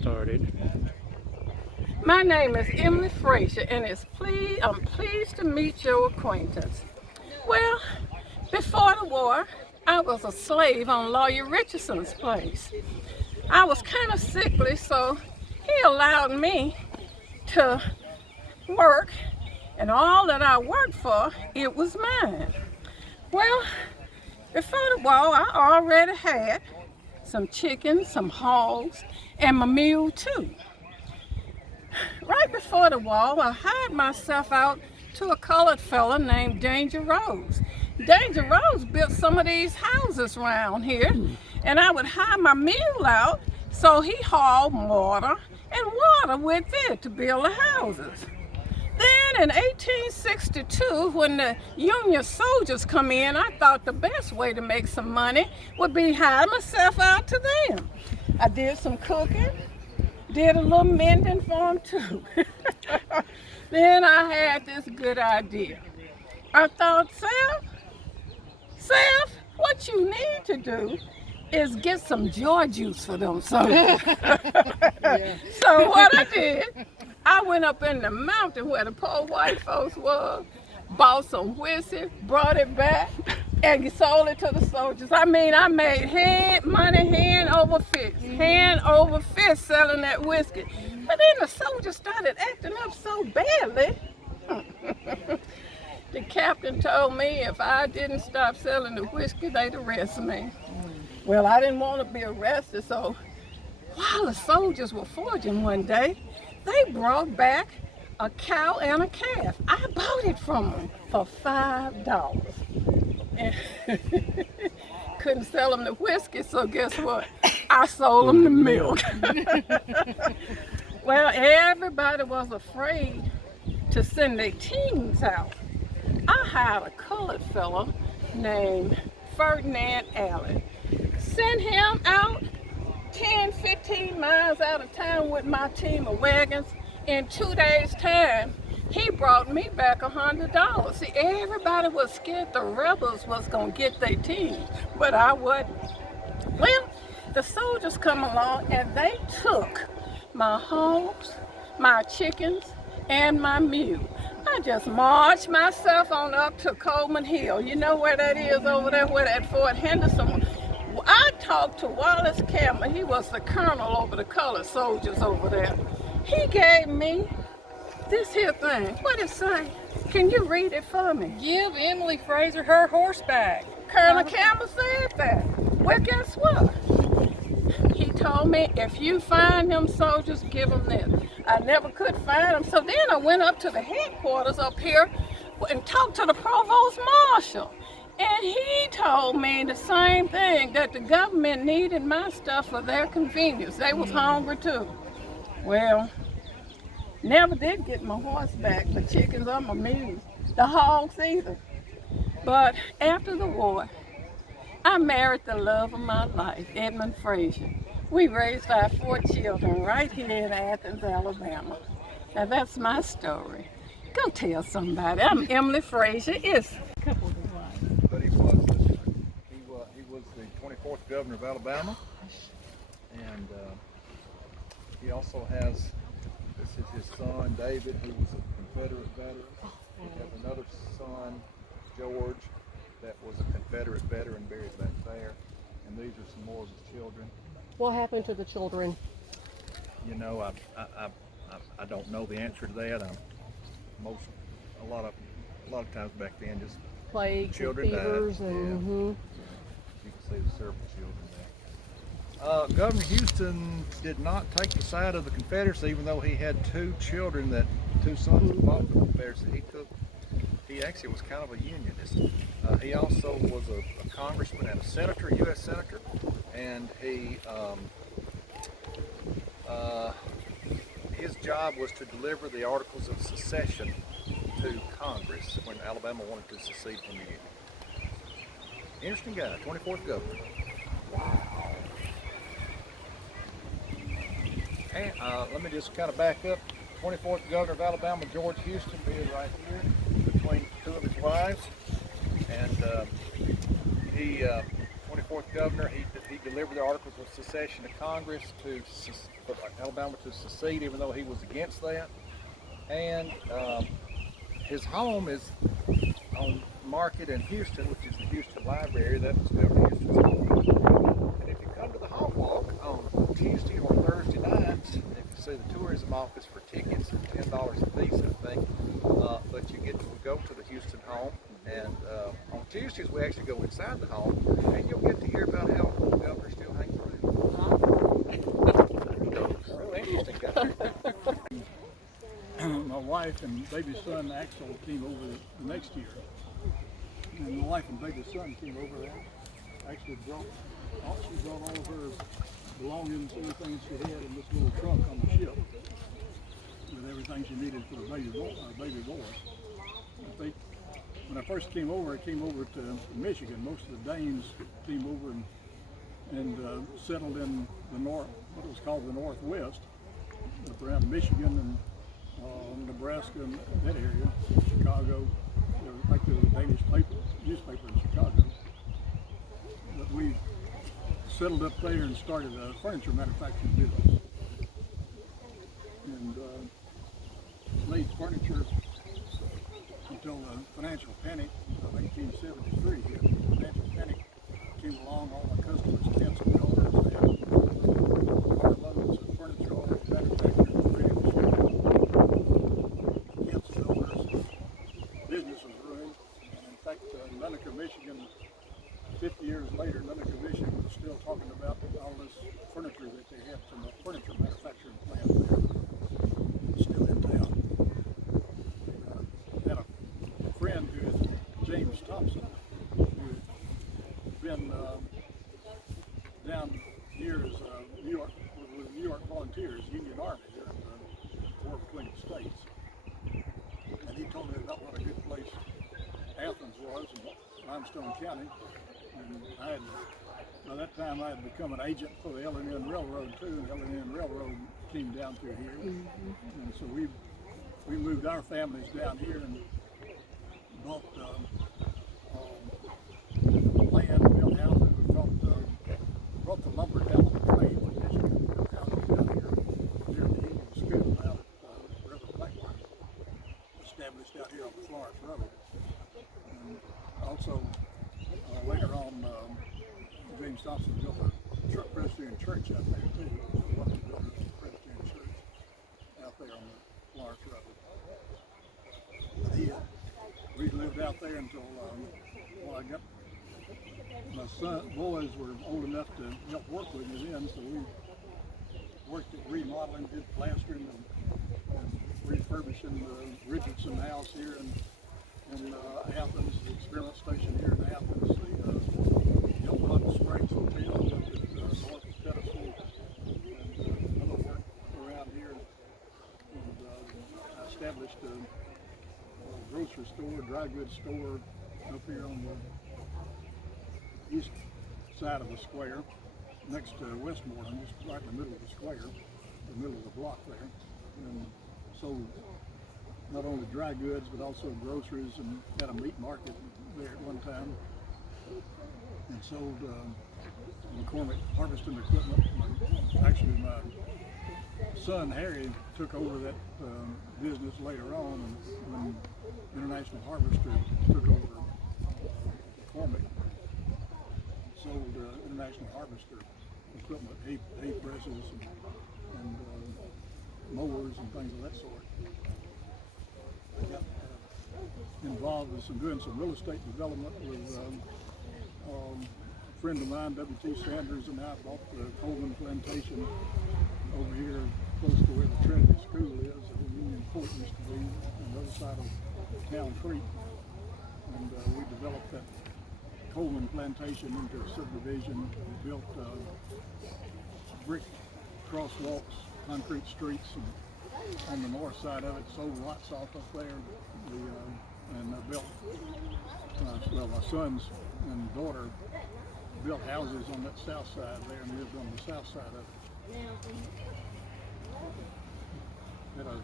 started. My name is Emily Frazier, and I'm pleased to meet your acquaintance. Well, before the war, I was a slave on Lawyer Richardson's place. I was kind of sickly, so he allowed me to work, and all that I worked for, it was mine. Well, before the war, I already had some chickens, some hogs, and my mule too. Right before the war, I hired myself out to a colored fella named Danger Rose. Danger Rose built some of these houses around here, and I would hire my mule out so he hauled mortar and water with it to build the houses. Then in 1862, when the Union soldiers come in, I thought the best way to make some money would be hire myself out to them. I did some cooking, did a little mending for them too. Then I had this good idea. I thought, Seth, what you need to do is get some joy juice for them soldiers. So what I did, I went up in the mountain where the poor white folks was, bought some whiskey, brought it back, and sold it to the soldiers. I mean, I made money hand over fist selling that whiskey. But then the soldiers started acting up so badly. The captain told me if I didn't stop selling the whiskey, they'd arrest me. Well, I didn't want to be arrested, so while the soldiers were foraging one day, they brought back a cow and a calf. I bought it from them for $5. And couldn't sell them the whiskey, so guess what? I sold them the milk. Well, everybody was afraid to send their teams out. I hired a colored fellow named Ferdinand Allen. Sent him out 10, 15 miles out of town with my team of wagons. In 2 days' time, he brought me back $100. See, everybody was scared the rebels was gonna get their team, but I wasn't. Well, the soldiers come along and they took my hogs, my chickens, and my mule. I just marched myself on up to Coleman Hill. You know where that is over there, where that Fort Henderson. I talked to Wallace Campbell. He was the colonel over the colored soldiers over there. He gave me this here thing. What it say? Can you read it for me? Give Emily Frazier her horseback. Colonel Campbell said that. Well, guess what? He told me, if you find them soldiers, give them this. I never could find them. So then I went up to the headquarters up here and talked to the provost marshal. And he told me the same thing, that the government needed my stuff for their convenience. They was hungry too. Well, never did get my horse back, the chickens or my mules, the hogs either. But after the war, I married the love of my life, Edmund Frazier. We raised our 4 children right here in Athens, Alabama. Now that's my story. Go tell somebody. I'm Emily Frazier. It's a couple of wives. But he was the 24th governor of Alabama, and he also has, this is his son David, who was a Confederate veteran. He has another son, George, that was a Confederate veteran buried back there, and these are some more of his children. What happened to the children? You know, I don't know the answer to that. A lot of times back then, just Plagues children and fevers died. and You can see the several children there. Governor Houston did not take the side of the Confederacy, even though he had 2 children two sons that fought for the Confederacy. He actually was kind of a unionist. He also was a congressman and a senator, a U.S. senator, and his job was to deliver the Articles of Secession to Congress when Alabama wanted to secede from the Union. Interesting guy, 24th governor. And let me just kind of back up. 24th governor of Alabama, George Houston, being right here between 2 of his wives. And he, 24th governor, he delivered the Articles for secession of Congress for Alabama to secede, even though he was against that. And his home is on Market in Houston, which is the Houston Library. That was Governor Houston's home. And if you come to the home walk on Tuesday or Thursday nights, if you see the tourism office for tickets, they're $10 a piece, I think. But you get to go to the Houston home, and on Tuesdays we actually go inside the home, and you'll get to hear about how the governor still hangs around. Real interesting guy. My wife and baby son Axel came over the next year, and my wife and baby son came over there. Actually she brought all of her belongings, everything she had in this little trunk on the ship, with everything she needed for the baby boy. I think when I first came over, I came over to Michigan. Most of the Danes came over and settled in the north, what was called the Northwest, up around Michigan and Nebraska and that area, Chicago. There was a Danish newspaper in Chicago. But we settled up there and started a furniture manufacturing business. And made furniture until the financial panic of 1873 hit. The financial panic came along, all our customers canceled orders. They had carloads of furniture all manufactured and ready to ship. Canceled orders. Business was ruined. And in fact, Nunica, Michigan, 50 years later, Nunica, Michigan was still talking about all this furniture that they had from the furniture manufacturing plant there. Still in town. Had a friend who is James Thompson, who had been down here as with New York Volunteers, Union Army here in the war between the states. And he told me about what a good place Athens was in Limestone County. And by that time I had become an agent for the L&N Railroad too, and the L&N Railroad came down through here. And so we moved our families down here and bought land, built houses. We brought the lumber down to the train from Michigan, built houses down here near the Union School out at River Blackburn, established out here on the Florence Road. And also later on, James Thompson built a Presbyterian church out there too. One of the builders of the Presbyterian church out there on the Florence Road. We lived out there until I got my boys were old enough to help work with me then, so we worked at remodeling, did plastering and refurbishing the Richardson house here in Athens, the experiment station here in Athens, the Hot Springs Hotel up at north of Tennessee, and other work around here. And I established a grocery store, dry goods store up here on the east side of the square, next to Westmoreland, just right in the middle of the square, the middle of the block there, and sold not only dry goods but also groceries, and had a meat market there at one time, and sold McCormick harvesting equipment. Actually, my son Harry took over that business later on, and when International Harvester took over McCormick, sold International Harvester equipment, hay presses and mowers and things of that sort. I got involved with doing some real estate development with a friend of mine, W.T. Sanders, and I bought the Coleman Plantation over here close to where the Trinity School is, the Union Fort used to be, on the other side of Town Creek. And we developed that Coleman Plantation into a subdivision, built brick crosswalks, concrete streets, and on the north side of it, sold lots off up there, and I built, my sons and daughter built houses on that south side there and lived on the south side of it. Had a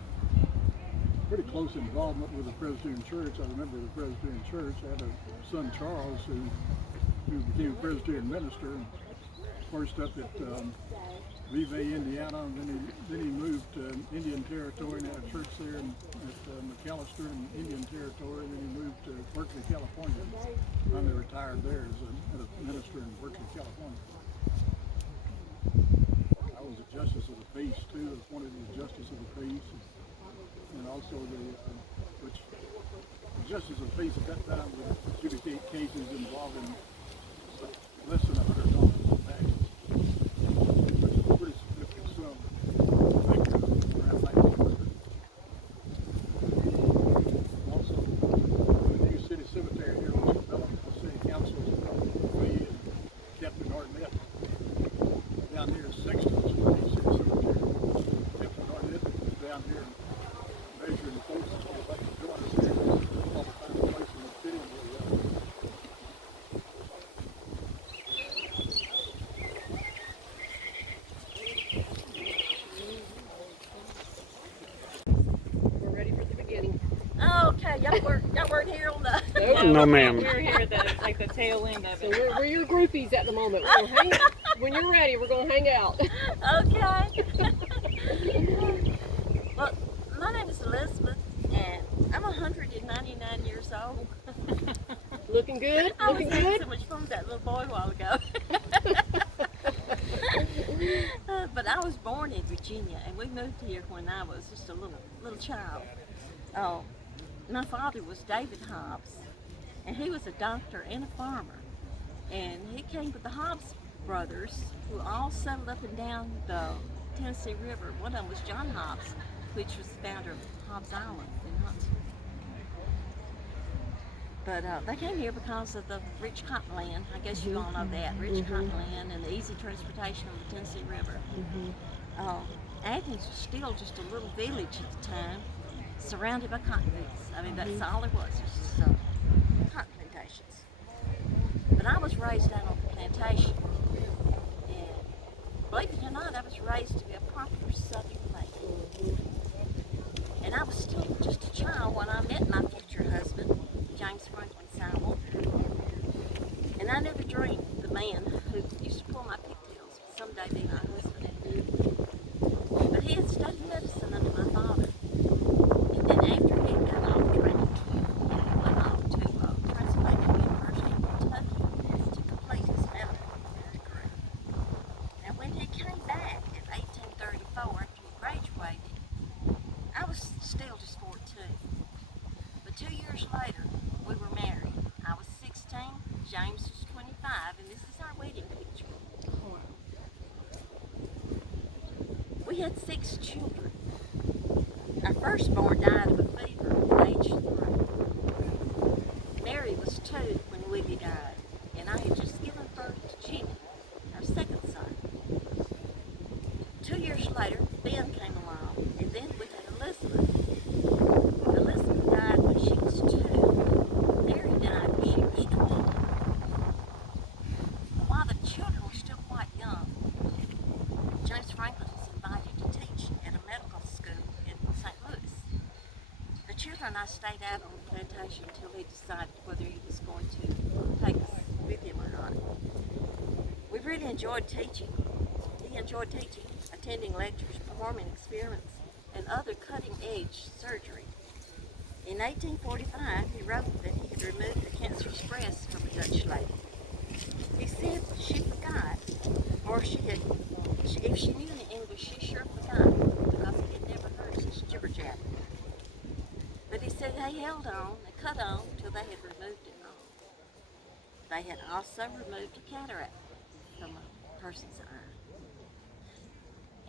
pretty close involvement with the Presbyterian Church. I remember the Presbyterian Church. I had a son, Charles, who became a Presbyterian minister. first up at Vevay, Indiana, and then he moved to Indian Territory and had a church there at McAllister in Indian Territory, and then he moved to Berkeley, California. Finally retired there as a minister in Berkeley, California. I was a justice of the peace too. I was one of the justice of the peace, and also the justice of the peace at that time would adjudicate cases involving less than $100 in taxes, which is a pretty significant sum. Also, the new city cemetery here was developed by the city council, me and Captain Arnett down here in Sexton's for the new city cemetery. Captain Arnett was down here measuring the posts for the bucket joiners here. All the time place in the city. We're ready for the beginning. Okay, y'all weren't here on the. No, ma'am. We're here at the tail end of it. So we're your groupies at the moment. We're gonna hang out. When you're ready, we're gonna hang out. Okay. Well, my name is Elizabeth, and I'm 199 years old. Looking good? I was Looking having good? so much fun with that little boy a while ago. But I was born in Virginia, and we moved here when I was just a little child. Oh, my father was David Hobbs, and he was a doctor and a farmer. And he came with the Hobbs brothers, who all settled up and down the Tennessee River. One of them was John Hobbs, which was the founder of Hobbs Island in Huntsville. But they came here because of the rich cotton land. I guess you all know that. Rich cotton land and the easy transportation on the Tennessee River. Athens was still just a little village at the time, surrounded by cotton fields. I mean, that's all it was, just cotton plantations. But I was raised down on the plantation. And believe it or not, I was raised to be a proper Southern lady. And I was still just a child when I met my future husband, James Franklin Sowell. And I never dreamed the man who used to pull my pigtails would someday be my husband. But he had studied medicine under my father. And then after he had got all the training, he went off to Transylvania University in Kentucky to complete his medical degree. And when he came back in 1834 after he graduated, I was still just 14. But 2 years later, we were married. I was 16, James was 25, and this is our wedding picture. We had 6 children. Our firstborn died of a fever at age 3. Mary was 2 when Willie died, and I had just given birth to Jimmy, our second son. 2 years later, Ben came along, and then we had Elizabeth. Elizabeth died when she was 2. Mary died when she was 20. While the children were still quite young, James Franklin was invited to teach at a medical school in St. Louis. The children and I stayed out on the plantation until he decided whether he was going to take us with him or not. We really enjoyed teaching. He enjoyed teaching, attending lectures, performing experiments, and other cutting-edge surgery. In 1845, he wrote that he had removed the cancerous breast from a Dutch lady. He said she forgot, or if she knew any English, she sure forgot, because he had never heard such jibber-jabber. But he said they held on and cut on till they had removed it all. They had also removed a cataract from a person's eye.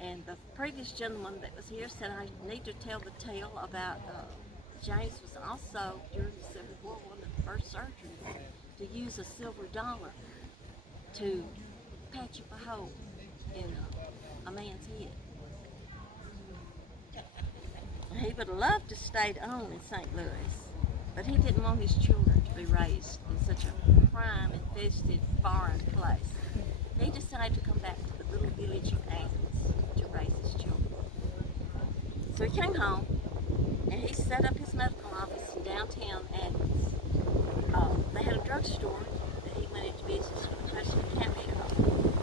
And the previous gentleman that was here said I need to tell the tale about James was also, during the Civil War, one of the first surgeons to use a silver dollar to patch up a hole in a man's head. He would have loved to stayed on in St. Louis, but he didn't want his children to be raised in such a crime-infested foreign place. He decided to come back to the little village of Athens to raise his children. So he came home, and he set up his medical office in downtown Athens. They had a drugstore that he went into business with close to the county home.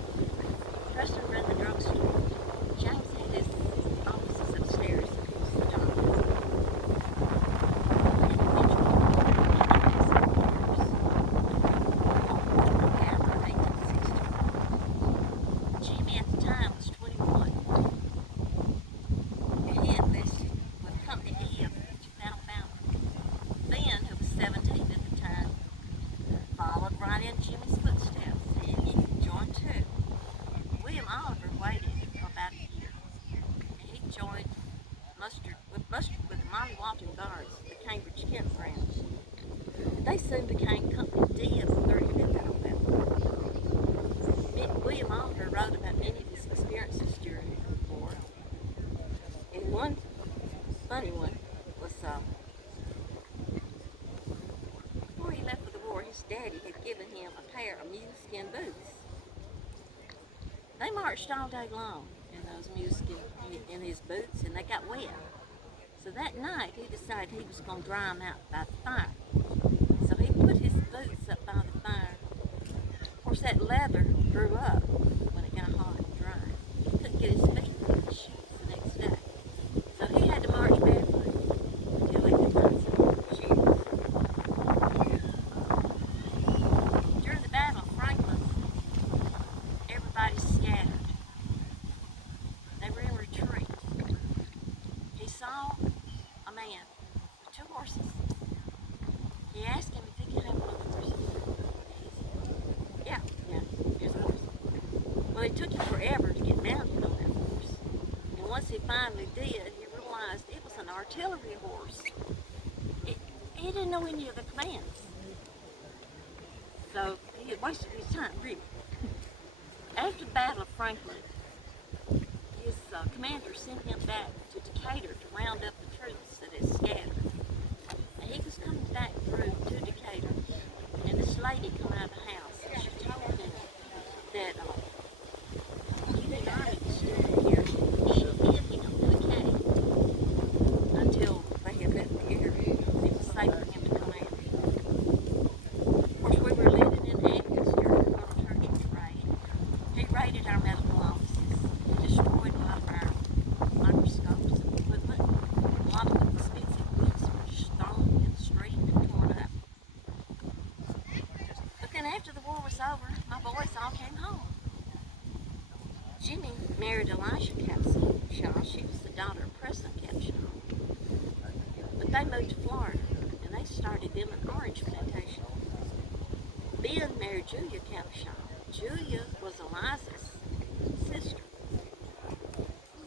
Preston ran the drugstore. James had his offices upstairs. He was the doctor. Jimmy at the time was 21. And he enlisted with Company E of Alabama. Ben, who was 17 at the time, followed right in Jimmy's footsteps and he joined too. William Oliver waited for about a year. And he joined with the Monty Walton Guards, the Cambridge campground. They soon became Company D of the 35th Alabama. William Oliver wrote about many of his experiences during the war. And one funny one was before he left for the war, his daddy had given him a pair of muleskin boots. They marched all day long in those in his boots, and they got wet. So that night, he decided he was going to dry them out by the fire. So he put his boots up by the fire. Of course, that leather drew up when it got hot and dry. He couldn't get his feet in the shoes the next day. So he had to march barefoot until he could find some shoes. During the Battle of Franklin, everybody scattered. They were in retreat. He saw a man with 2 horses. He asked him if he could have one of the horses. Yeah, here's a horse. Well, it took him forever to get mounted on that horse. And once he finally did, he realized it was an artillery horse. He didn't know any of the commands. So he had wasted his time, really. After the Battle of Franklin, his commander sent him back to Decatur to round up the troops that had scattered. And he was coming back through to Decatur, and this lady come out of the house, and she told him that Union Army was still here. She hid him in a cave until they had left the area. It was safe for him to come out. Of course, we were living in Athens during Colonel Churchill's raid. He raided our medical offices, destroyed a lot of our microscopes and equipment. A lot of the expensive books were just thrown in the street and torn up. But then after the war was over, my boys all came home. Jimmy married Elisha Capshaw. She was the daughter of President Capshaw. But they moved to Florida, and they started them an orange plantation. Ben married Julia Capshaw. Julia was Eliza's sister.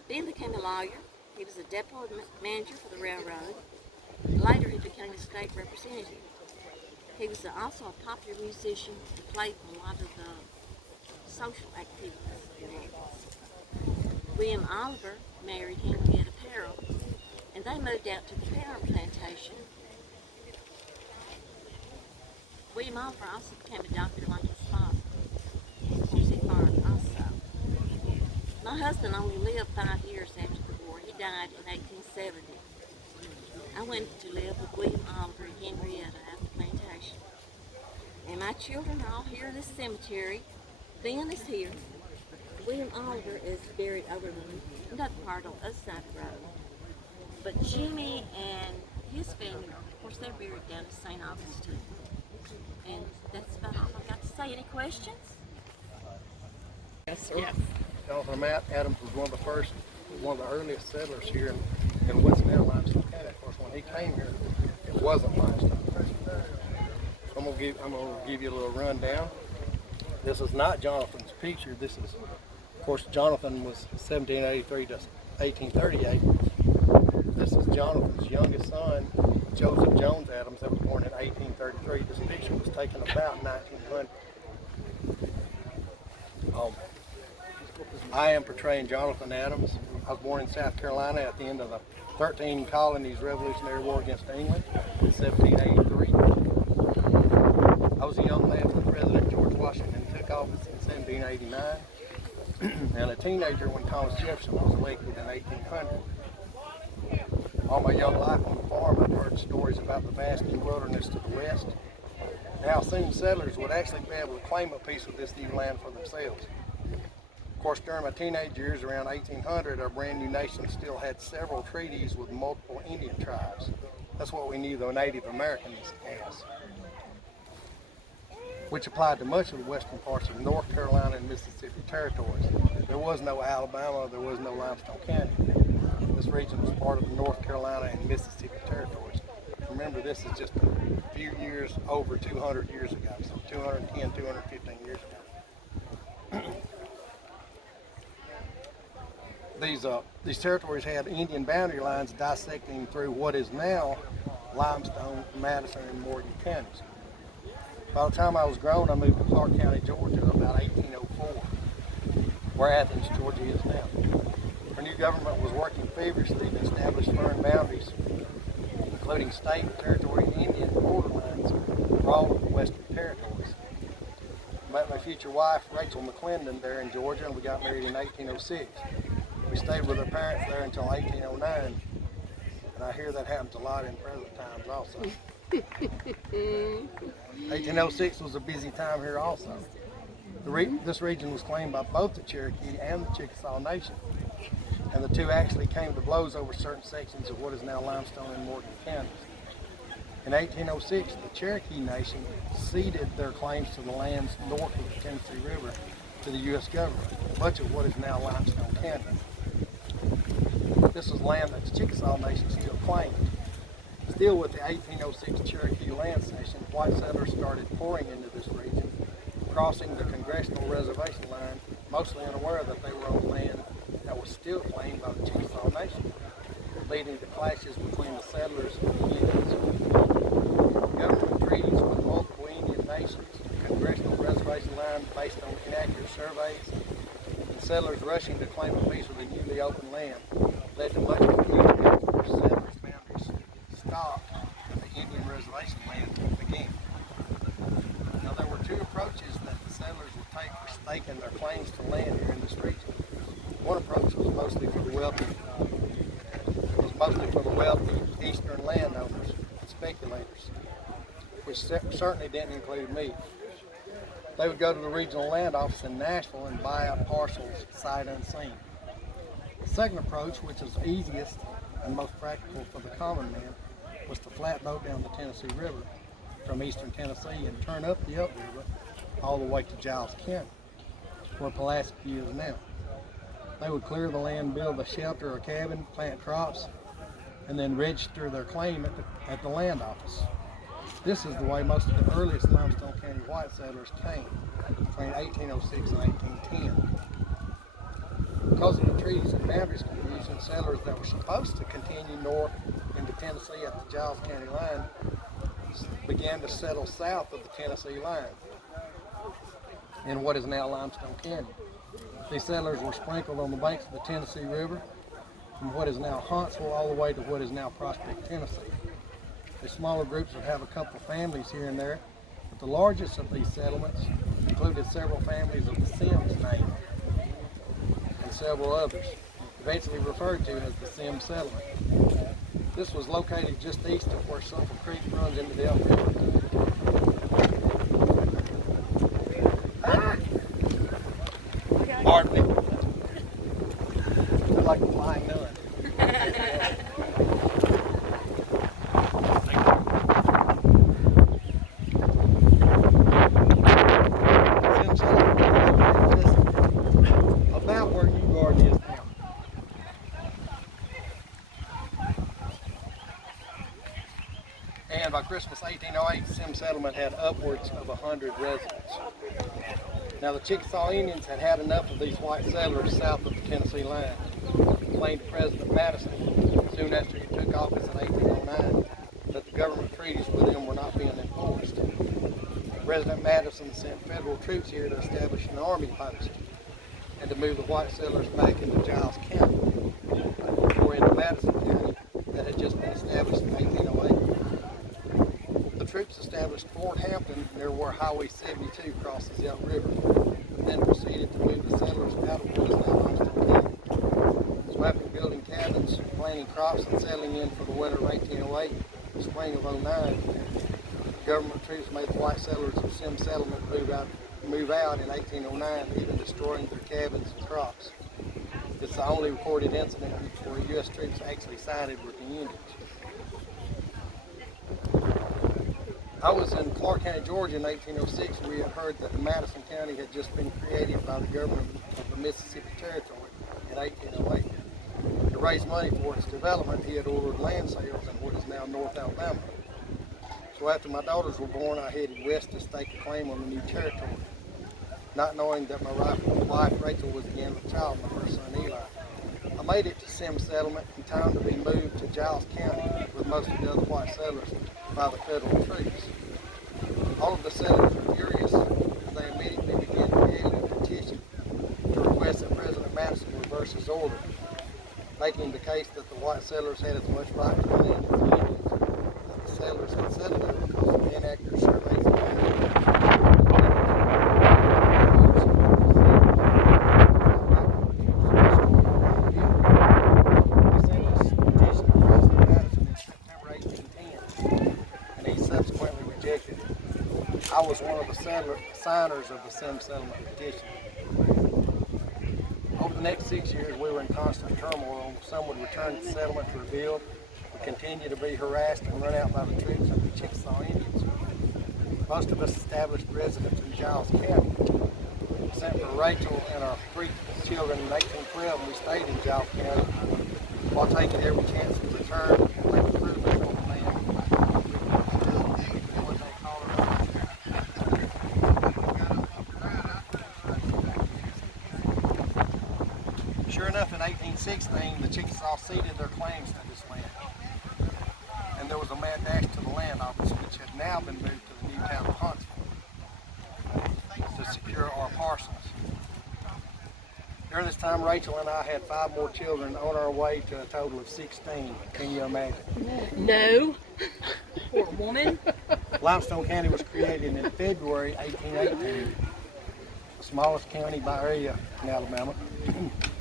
Ben became a lawyer. He was a depot manager for the railroad. Later, he became a state representative. He was also a popular musician and played a lot of the social activities in Athens. William Oliver married Henrietta Peril, and they moved out to the Peril plantation. William Oliver also became a doctor like his father. Of course, he farmed also. My husband only lived 5 years after the war. He died in 1870. I went to live with William Oliver and Henrietta at the plantation. And my children are all here in this cemetery. Ben is here. William Oliver is buried over in another part on the other side of the road. But Jimmy and his family, of course, they're buried down at St. Augustine. And that's about all I've got to say. Any questions? Yes, sir. Yes. Jonathan Matt Adams was one of the earliest settlers here in what's now Limestone County. Of course, when he came here, it wasn't limestone. I'm gonna give you a little rundown. This is not Jonathan's picture. This is, of course, Jonathan was 1783 to 1838. This is Jonathan's youngest son, Joseph Jones Adams, that was born in 1833. This picture was taken about 1900. I am portraying Jonathan Adams. I was born in South Carolina at the end of the 13 Colonies Revolutionary War against England in 1783. I was a young lad when President George Washington took office in 1789, and a teenager when Thomas Jefferson was elected in 1800. All my young life on the farm, I've heard stories about the vasty wilderness to the west, and how soon settlers would actually be able to claim a piece of this new land for themselves. Of course, during my teenage years, around 1800, our brand new nation still had several treaties with multiple Indian tribes. That's what we knew the Native Americans as, which applied to much of the western parts of North Carolina and Mississippi territories. There was no Alabama, there was no Limestone County. This region was part of the North Carolina and Mississippi territories. Remember, this is just a few years, over 200 years ago, so 210, 215 years ago. These territories had Indian boundary lines dissecting through what is now Limestone, Madison, and Morgan counties. By the time I was grown, I moved to Clark County, Georgia about 1804, where Athens, Georgia is now. Our new government was working feverishly to establish firm boundaries, including state, territory, and Indian borderlines for all of the western territories. I met my future wife, Rachel McClendon, there in Georgia, and we got married in 1806. We stayed with our parents there until 1809, and I hear that happens a lot in present times also. 1806 was a busy time here also. This region was claimed by both the Cherokee and the Chickasaw Nation, and the two actually came to blows over certain sections of what is now Limestone and Morgan counties. In 1806, the Cherokee Nation ceded their claims to the lands north of the Tennessee River to the U.S. government, much of what is now Limestone County. This was land that the Chickasaw Nation still claimed. Still with the 1806 Cherokee land cession, white settlers started pouring into this region, crossing the congressional reservation line, mostly unaware that they were on land that was still claimed by the Chickasaw Nation, leading to clashes between the settlers and the Indians. Government treaties with multiple Indian nations, the congressional reservation line based on inaccurate surveys, and settlers rushing to claim a piece of the newly opened land led to much confusion where settlers' boundaries stopped and the Indian reservation land began. Now there were two approaches that the settlers would take for staking their claims to land here in this region. One approach was mostly for the wealthy eastern landowners and speculators, which certainly didn't include me. They would go to the regional land office in Nashville and buy out parcels sight unseen. The second approach, which was easiest and most practical for the common man, was to flatboat down the Tennessee River from eastern Tennessee and turn up the upriver all the way to Giles County, where Pulaski is now. They would clear the land, build a shelter or cabin, plant crops, and then register their claim at the land office. This is the way most of the earliest Limestone County white settlers came, between 1806 and 1810. Because of the treaties and boundaries confusion, settlers that were supposed to continue north into Tennessee at the Giles County line began to settle south of the Tennessee line in what is now Limestone County. These settlers were sprinkled on the banks of the Tennessee River from what is now Huntsville all the way to what is now Prospect, Tennessee. The smaller groups would have a couple of families here and there, but the largest of these settlements included several families of the Sims name and several others, eventually referred to as the Sim settlement. This was located just east of where Sulphur Creek runs into the Elk River. Pardon me. They're like a flying nun. About where you guard is now. And by Christmas 1808, Sim settlement had upwards of 100 residents. Now the Chickasaw Indians had had enough of these white settlers south of the Tennessee line, complained to President Madison soon after he took office in 1809 that the government treaties with them were not being enforced. President Madison sent federal troops here to establish an army post and to move the white settlers back into Giles County, or into Madison County that had just been established in 1808. The troops established Fort Hampton near where Highway 72 crosses the Elk River, and then proceeded to move the settlers out of what is now Limestone County. So after building cabins, planting crops, and settling in for the winter of 1808 and spring of 09, government troops made the white settlers of Sim settlement move out move out in 1809, even destroying their cabins and crops. It's the only recorded incident where U.S. troops actually sided with the Indians. I was in Clark County, Georgia in 1806, and we had heard that Madison County had just been created by the government of the Mississippi Territory in 1808. To raise money for its development, he had ordered land sales in what is now North Alabama. So after my daughters were born, I headed west to stake a claim on the new territory, not knowing that my wife Rachel was the end of the child, my first son Eli. I made it to Sim Settlement in time to be moved to Giles County with most of the other white settlers by the federal troops. All of the settlers were furious, and they immediately began creating a petition to request that President Madison reverse his order, making the case that the white settlers had as much right to the land as the Indians, that the settlers had settled there because of inaccurate surveys of land. I was one of the signers of the Sim Settlement petition. Over the next 6 years, we were in constant turmoil. Some would return to the settlement to rebuild, would continue to be harassed and run out by the troops of the Chickasaw Indians. Most of us established residence in Giles County. Except for Rachel and our 3 children in 1812, and we stayed in Giles County while taking every chance to return and make improvements on the land. Sure enough, in 1816, the Chickasaw ceded their claims to this land. And there was a mad dash to the land office, which had now been moved to the new town of Huntsville to secure our parcels. During this time, Rachel and I had 5 more children on our way to a total of 16. Can you imagine? No. Poor woman. Limestone County was created in February 1818, the smallest county by area in Alabama.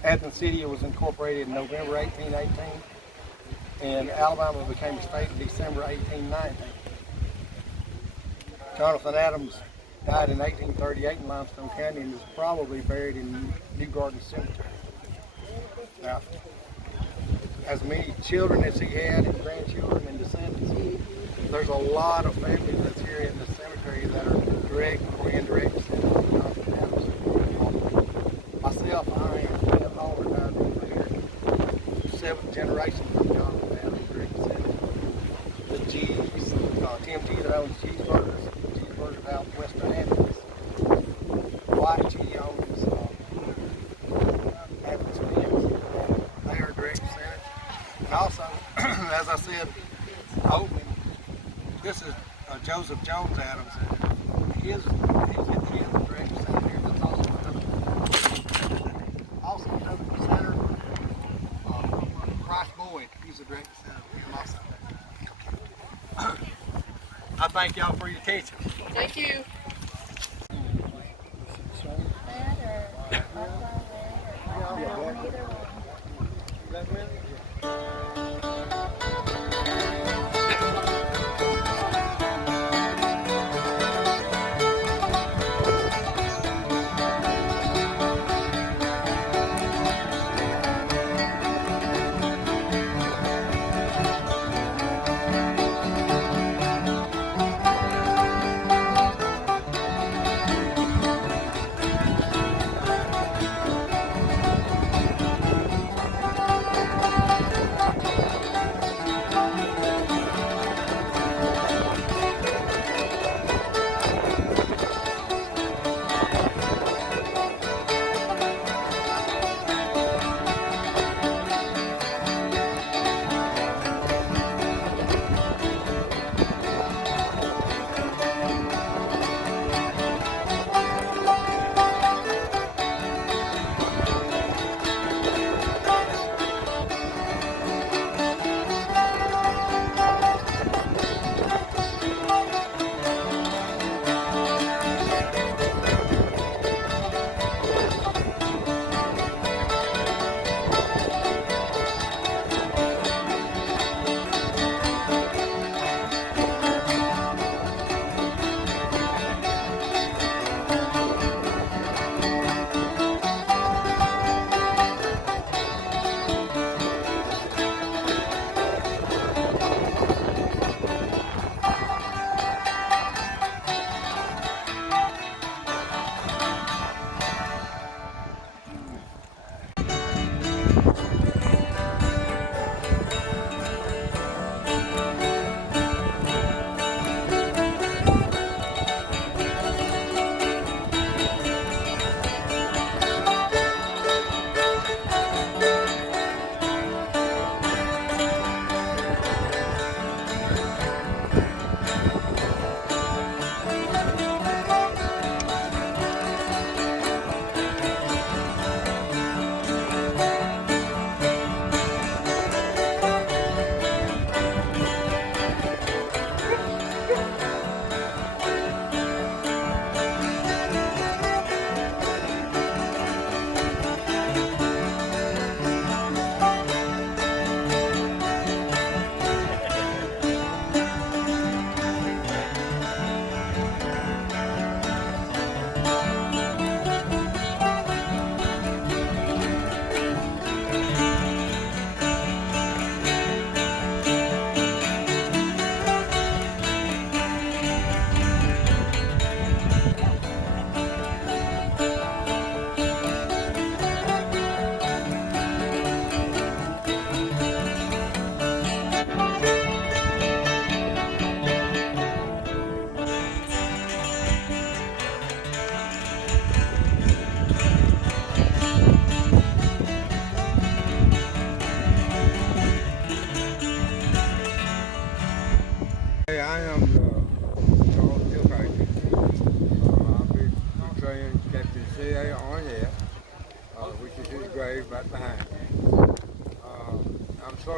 Athens City was incorporated in November 1818, and Alabama became a state in December 1819. Jonathan Adams died in 1838 in Limestone County and is probably buried in New Garden Cemetery. Now, as many children as he had and grandchildren and descendants, there's a lot of families that's here in the cemetery that are direct or indirect descendants of Jonathan Adams. Myself, I am all retired over here. 7th generation from Jonathan Adams, direct descendant. The G's, Tim G that owns Cheeseburgers out in western Athens. White G owns Athens Men's. They are direct descendants. And also, as I said, opening, this is Joseph Jones Adams. He is a direct descendant here. That's also another descendant. Bryce Boyd, he's a direct descendant of him also. I thank y'all for your attention. Thank you.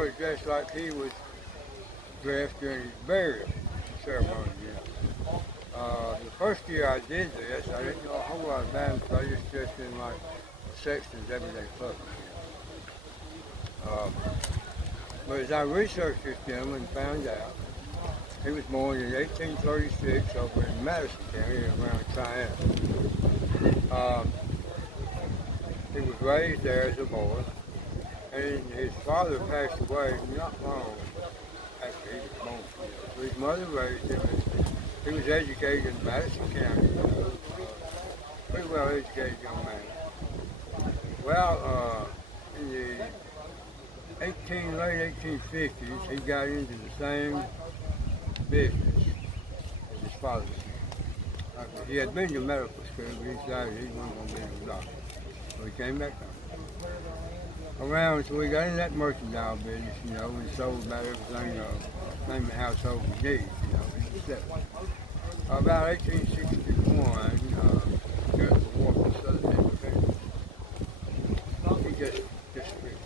was dressed like he was dressed during his burial ceremony. The first year I did this, I didn't know a whole lot about him, so I just dressed in like sexton's everyday clothes. But as I researched this gentleman, found out he was born in 1836 over in Madison County around Cheyenne. He was raised there as a boy, and his father passed away not long after he was born. So his mother raised him. He was educated in Madison County, pretty well educated young man. Well, in the late 1850s, he got into the same business as his father. He had been to medical school, but he decided he wasn't going to be a doctor. So he came back home. So we got in that merchandise business, we sold about everything, name the household we need, About 1861, during the war for Southern Independence, he just disappeared.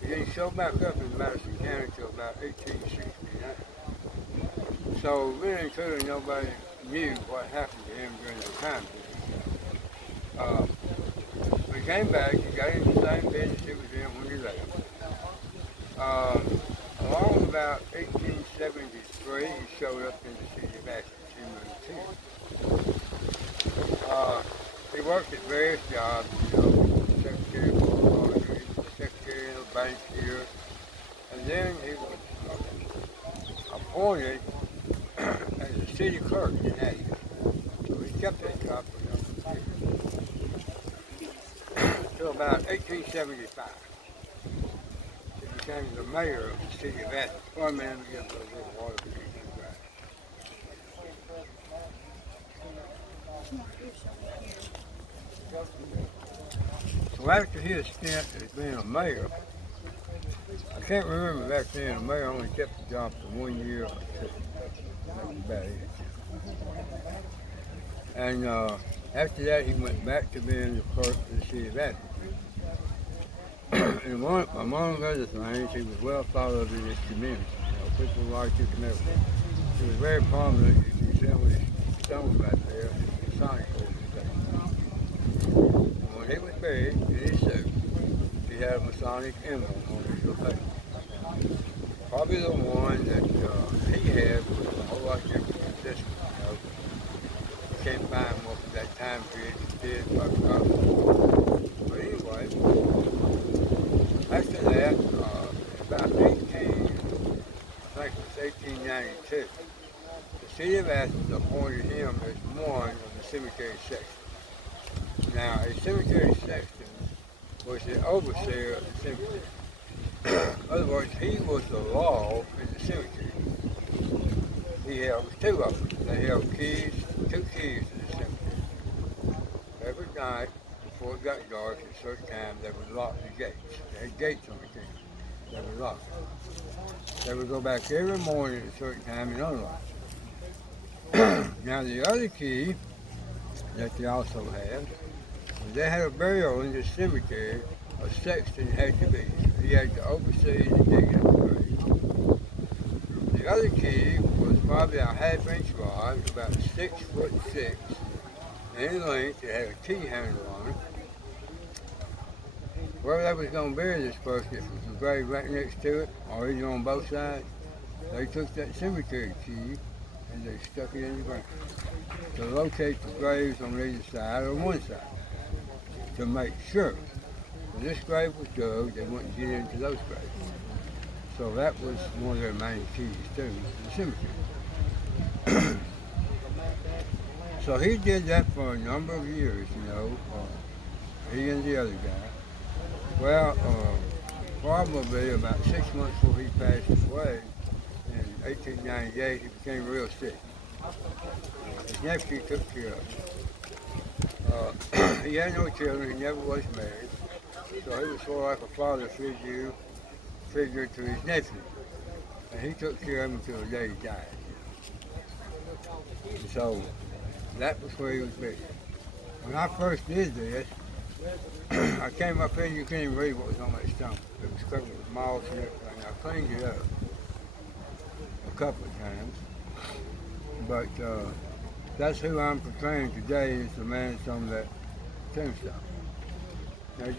He didn't show back up in Madison County until about 1869. So really and truly nobody knew what happened to him during that time period. He came back, he got in the same business he was in when he left. Along about 1873, he showed up in the city of Athens. He worked at various jobs, secretary for a laundry, secretary in a bank here, and then he was appointed as a city clerk in Athens. So he kept that job for a number of years. Until about 1875. He became the mayor of the city of Athens. One minute, we get a little bit of water for you. So after his stint as being a mayor, I can't remember back then, the mayor only kept the job for 1 year or two. That was about it. And after that, he went back to being the clerk of the city of Athens. And among other things, he was well thought of in his community. People liked him and everything. He was very prominent. You can see with his stone back there, his Masonic organization. When he was buried in his suit, he had a Masonic emblem on his lapel. Probably the one that he had was a whole lot different than this one. You can't find one from that time period you did. But anyway, after that, about 1892, the city of Athens appointed him as one of the cemetery sextons. Now, a cemetery sexton was the overseer of the cemetery. In other words, he was the law in the cemetery. He held two of them. They held two keys to the cemetery. Every night, before it got dark, at a certain time, they would lock the gates. They had gates on the key. They would lock them. They would go back every morning at a certain time and unlock them. Now, the other key that they also had, they had a burial in the cemetery. A sexton had to be. He had to oversee the digging of the grave. The other key was probably a half-inch rod, about 6'6" in length. It had a key handle on it. Where they was going to bury this person, if it was a grave right next to it, or either on both sides, they took that cemetery key and they stuck it in the ground to locate the graves on either side or one side, to make sure when this grave was dug, they wouldn't get into those graves. So that was one of their main keys too, the cemetery. So he did that for a number of years, he and the other guy. Well, probably about 6 months before he passed away, in 1898, he became real sick. His nephew took care of him. He had no children, he never was married, so he was sort of like a father figure to his nephew. And he took care of him until the day he died. So that was where he was buried. When I first did this, I came up here and you couldn't even read what was on that stone. It was covered with moss in it, and I cleaned it up a couple of times. But that's who I'm portraying today is the man that's on that tombstone. Now, I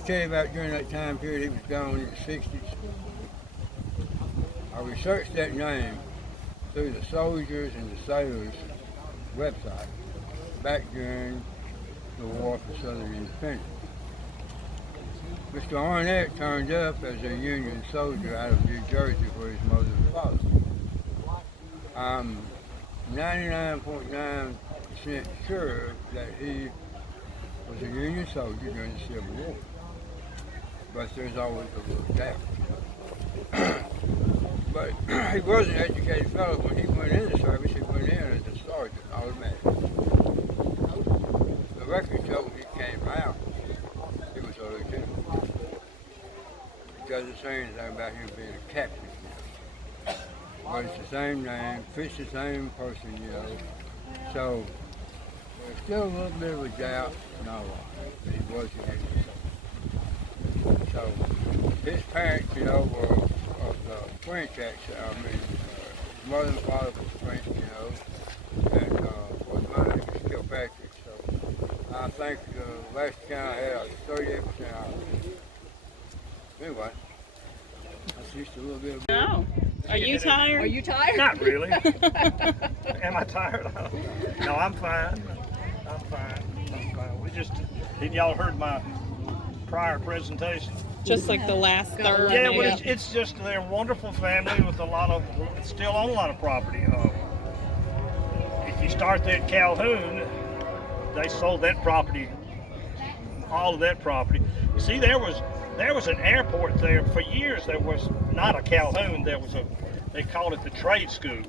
tell you about during that time period, he was gone in the 60s. I researched that name through the soldiers and the sailors' website back during the War for Southern Independence. Mr. Arnett turned up as a Union soldier out of New Jersey where his mother and father were. I'm 99.9% sure that he was a Union soldier during the Civil War. But there's always a little doubt. But he was an educated fellow. When he went in the service, he went in as a sergeant, automatic. The record shows when he came out, he was a lieutenant. It doesn't say anything about him being a captain. But it's the same name, fits the same person, you know. So there's still a little bit of a doubt, no, that he was a Union soldier. So his parents, you know, were of French accent. I mean, his mother and father was French, you know, and was mine was Kilpatrick. So I think the last count I had, I was 38% Irish. Anyway, that's just a little bit of. No. Are you tired? Are you tired? Not really. Am I tired? No, I'm fine. I'm fine. We just, have y'all heard my prior presentation? Just like the last third. Yeah, well, it's just they're a wonderful family with still own a lot of property. If you start there at Calhoun, they sold that property, all of that property. You see, there was an airport there for years. There was not a Calhoun. They called it the trade school,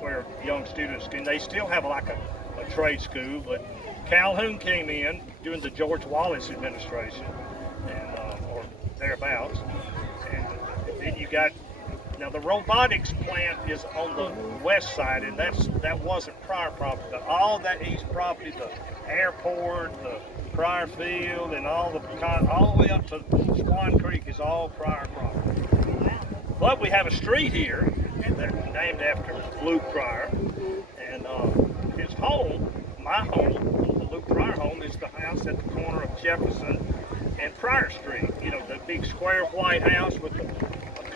where young students can. They still have like a trade school, but Calhoun came in during the George Wallace administration, and or thereabouts. And then you got now the robotics plant is on the west side, and that wasn't prior property. But all that east property, the airport, the prior field, and all the way up to Swan Creek is all prior property. But we have a street here named after Luke Pryor, and his home, my home, the Luke Pryor home, is the house at the corner of Jefferson and Pryor Street. You know, the big square white house with a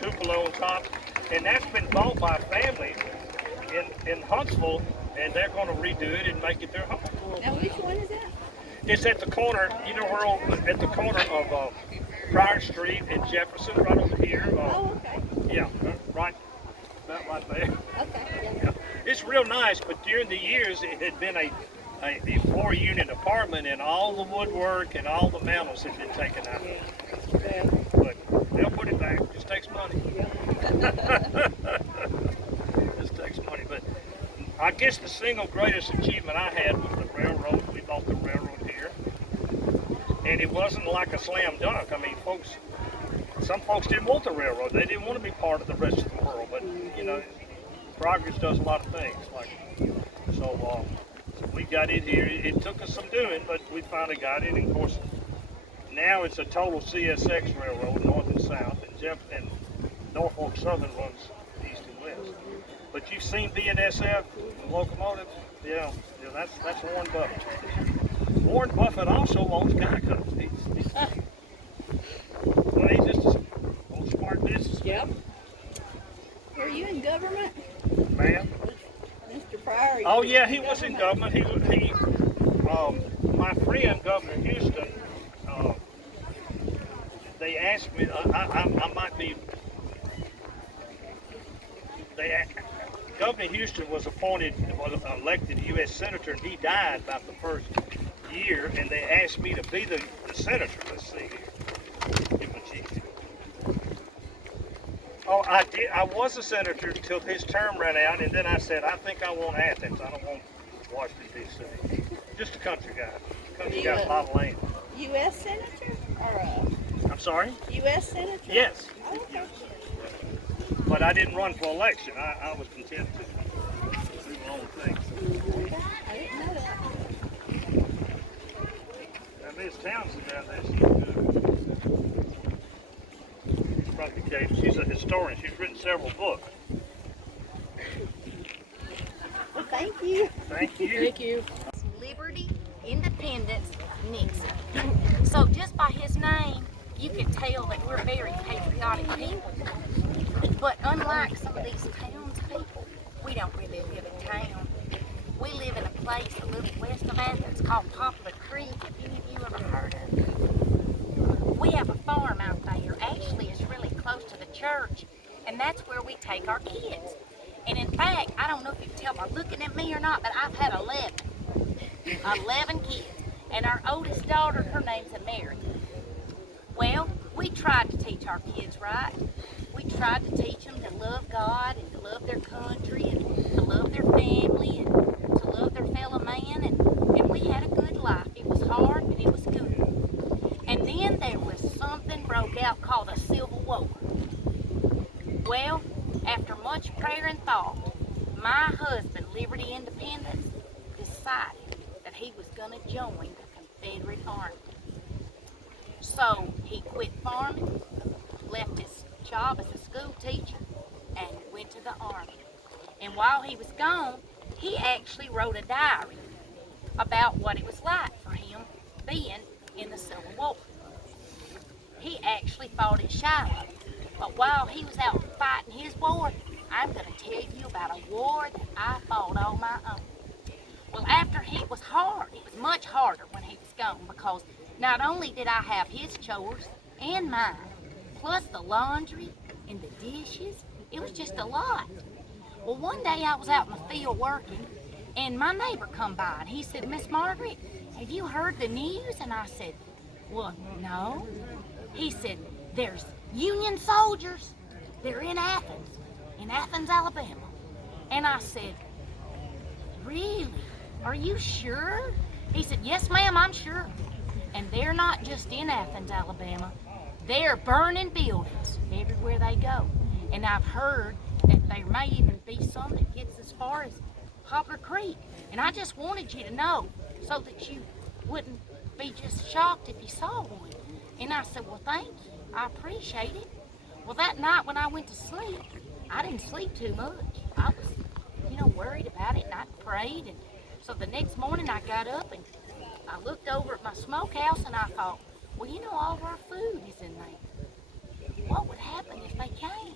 cupola on top, and that's been bought by a family in Huntsville, and they're going to redo it and make it their home. Now, which one is that? It's at the corner, you know, at the corner of Pryor Street and Jefferson, right over here. Okay. Yeah, right, about right there. Okay. Yeah. It's real nice, but during the years it had been a 4-unit apartment, and all the woodwork and all the mantels had been taken out. But they'll put it back. Just takes money. Just takes money. But I guess the single greatest achievement I had was the railroad. We bought the railroad here, and it wasn't like a slam dunk. I mean, some folks didn't want the railroad. They didn't want to be part of the rest of the world. But you know, progress does a lot of things. So we got it here. It took us some doing, but we finally got it. And of course, now it's a total CSX railroad, north and south, and Norfolk Southern runs east and west. But you've seen BNSF, the locomotives. Yeah, that's Warren Buffett. Warren Buffett also owns Geico. He's just a smart businessman. Yep. Were you in government? Ma'am? Mr. Pryor? Oh yeah, he was in government. My friend, Governor Houston, they asked me, I might be, Governor Houston was elected U.S. Senator, and he died about the first year, and they asked me to be the senator. Let's see here. Oh, I did. I was a senator until his term ran out, and then I said, I think I want Athens. I don't want Washington, D.C. Just a country guy. Country guy's a lot of land. U.S. Senator? Or I'm sorry? U.S. Senator? Yes. Oh, okay. But I didn't run for election. I was content to do my own thing. I didn't know that. Now, Miss Townsend down there, she's good. Frankie Cave. She's a historian. She's written several books. Thank you. Thank you. Thank you. Liberty, Independence, Nixon. So just by his name, you can tell that we're very patriotic people. But unlike some of these townspeople, we don't really live in town. We live in a place a little west of Athens called Poplar Creek. Have any of you ever heard of it? We have a farm out there. Actually, it's really close to the church, and that's where we take our kids. And in fact, I don't know if you can tell by looking at me or not, but I've had 11 kids. And our oldest daughter, her name's Mary. Well, we tried to teach our kids right. We tried to teach them to love God and to love their country and to love their family and to love their fellow man. And we had a good life. It was hard, but it was good. And then there was something broke out called a Civil War. Well, after much prayer and thought, my husband, Liberty Independence, decided that he was going to join the Confederate Army. So he quit farming, left his job as a school teacher, and went to the Army. And while he was gone, he actually wrote a diary about what it was like for him being in the Civil War. He actually fought at Shiloh. But while he was out fighting his war, I'm going to tell you about a war that I fought on my own. Well, after it was hard. It was much harder when he was gone because not only did I have his chores and mine, plus the laundry and the dishes, it was just a lot. Well, one day I was out in the field working, and my neighbor come by, and he said, "Miss Margaret, have you heard the news?" And I said, "Well, no." He said, "There's Union soldiers. They're in Athens, Alabama." And I said, "Really? Are you sure?" He said, "Yes, ma'am, I'm sure. And they're not just in Athens, Alabama. They're burning buildings everywhere they go. And I've heard that there may even be some that gets as far as Poplar Creek. And I just wanted you to know so that you wouldn't be just shocked if you saw one." And I said, "Well, thank you. I appreciate it." Well, that night when I went to sleep, I didn't sleep too much. I was, worried about it, and I prayed. And so the next morning I got up and I looked over at my smokehouse and I thought, well, all of our food is in there. What would happen if they came?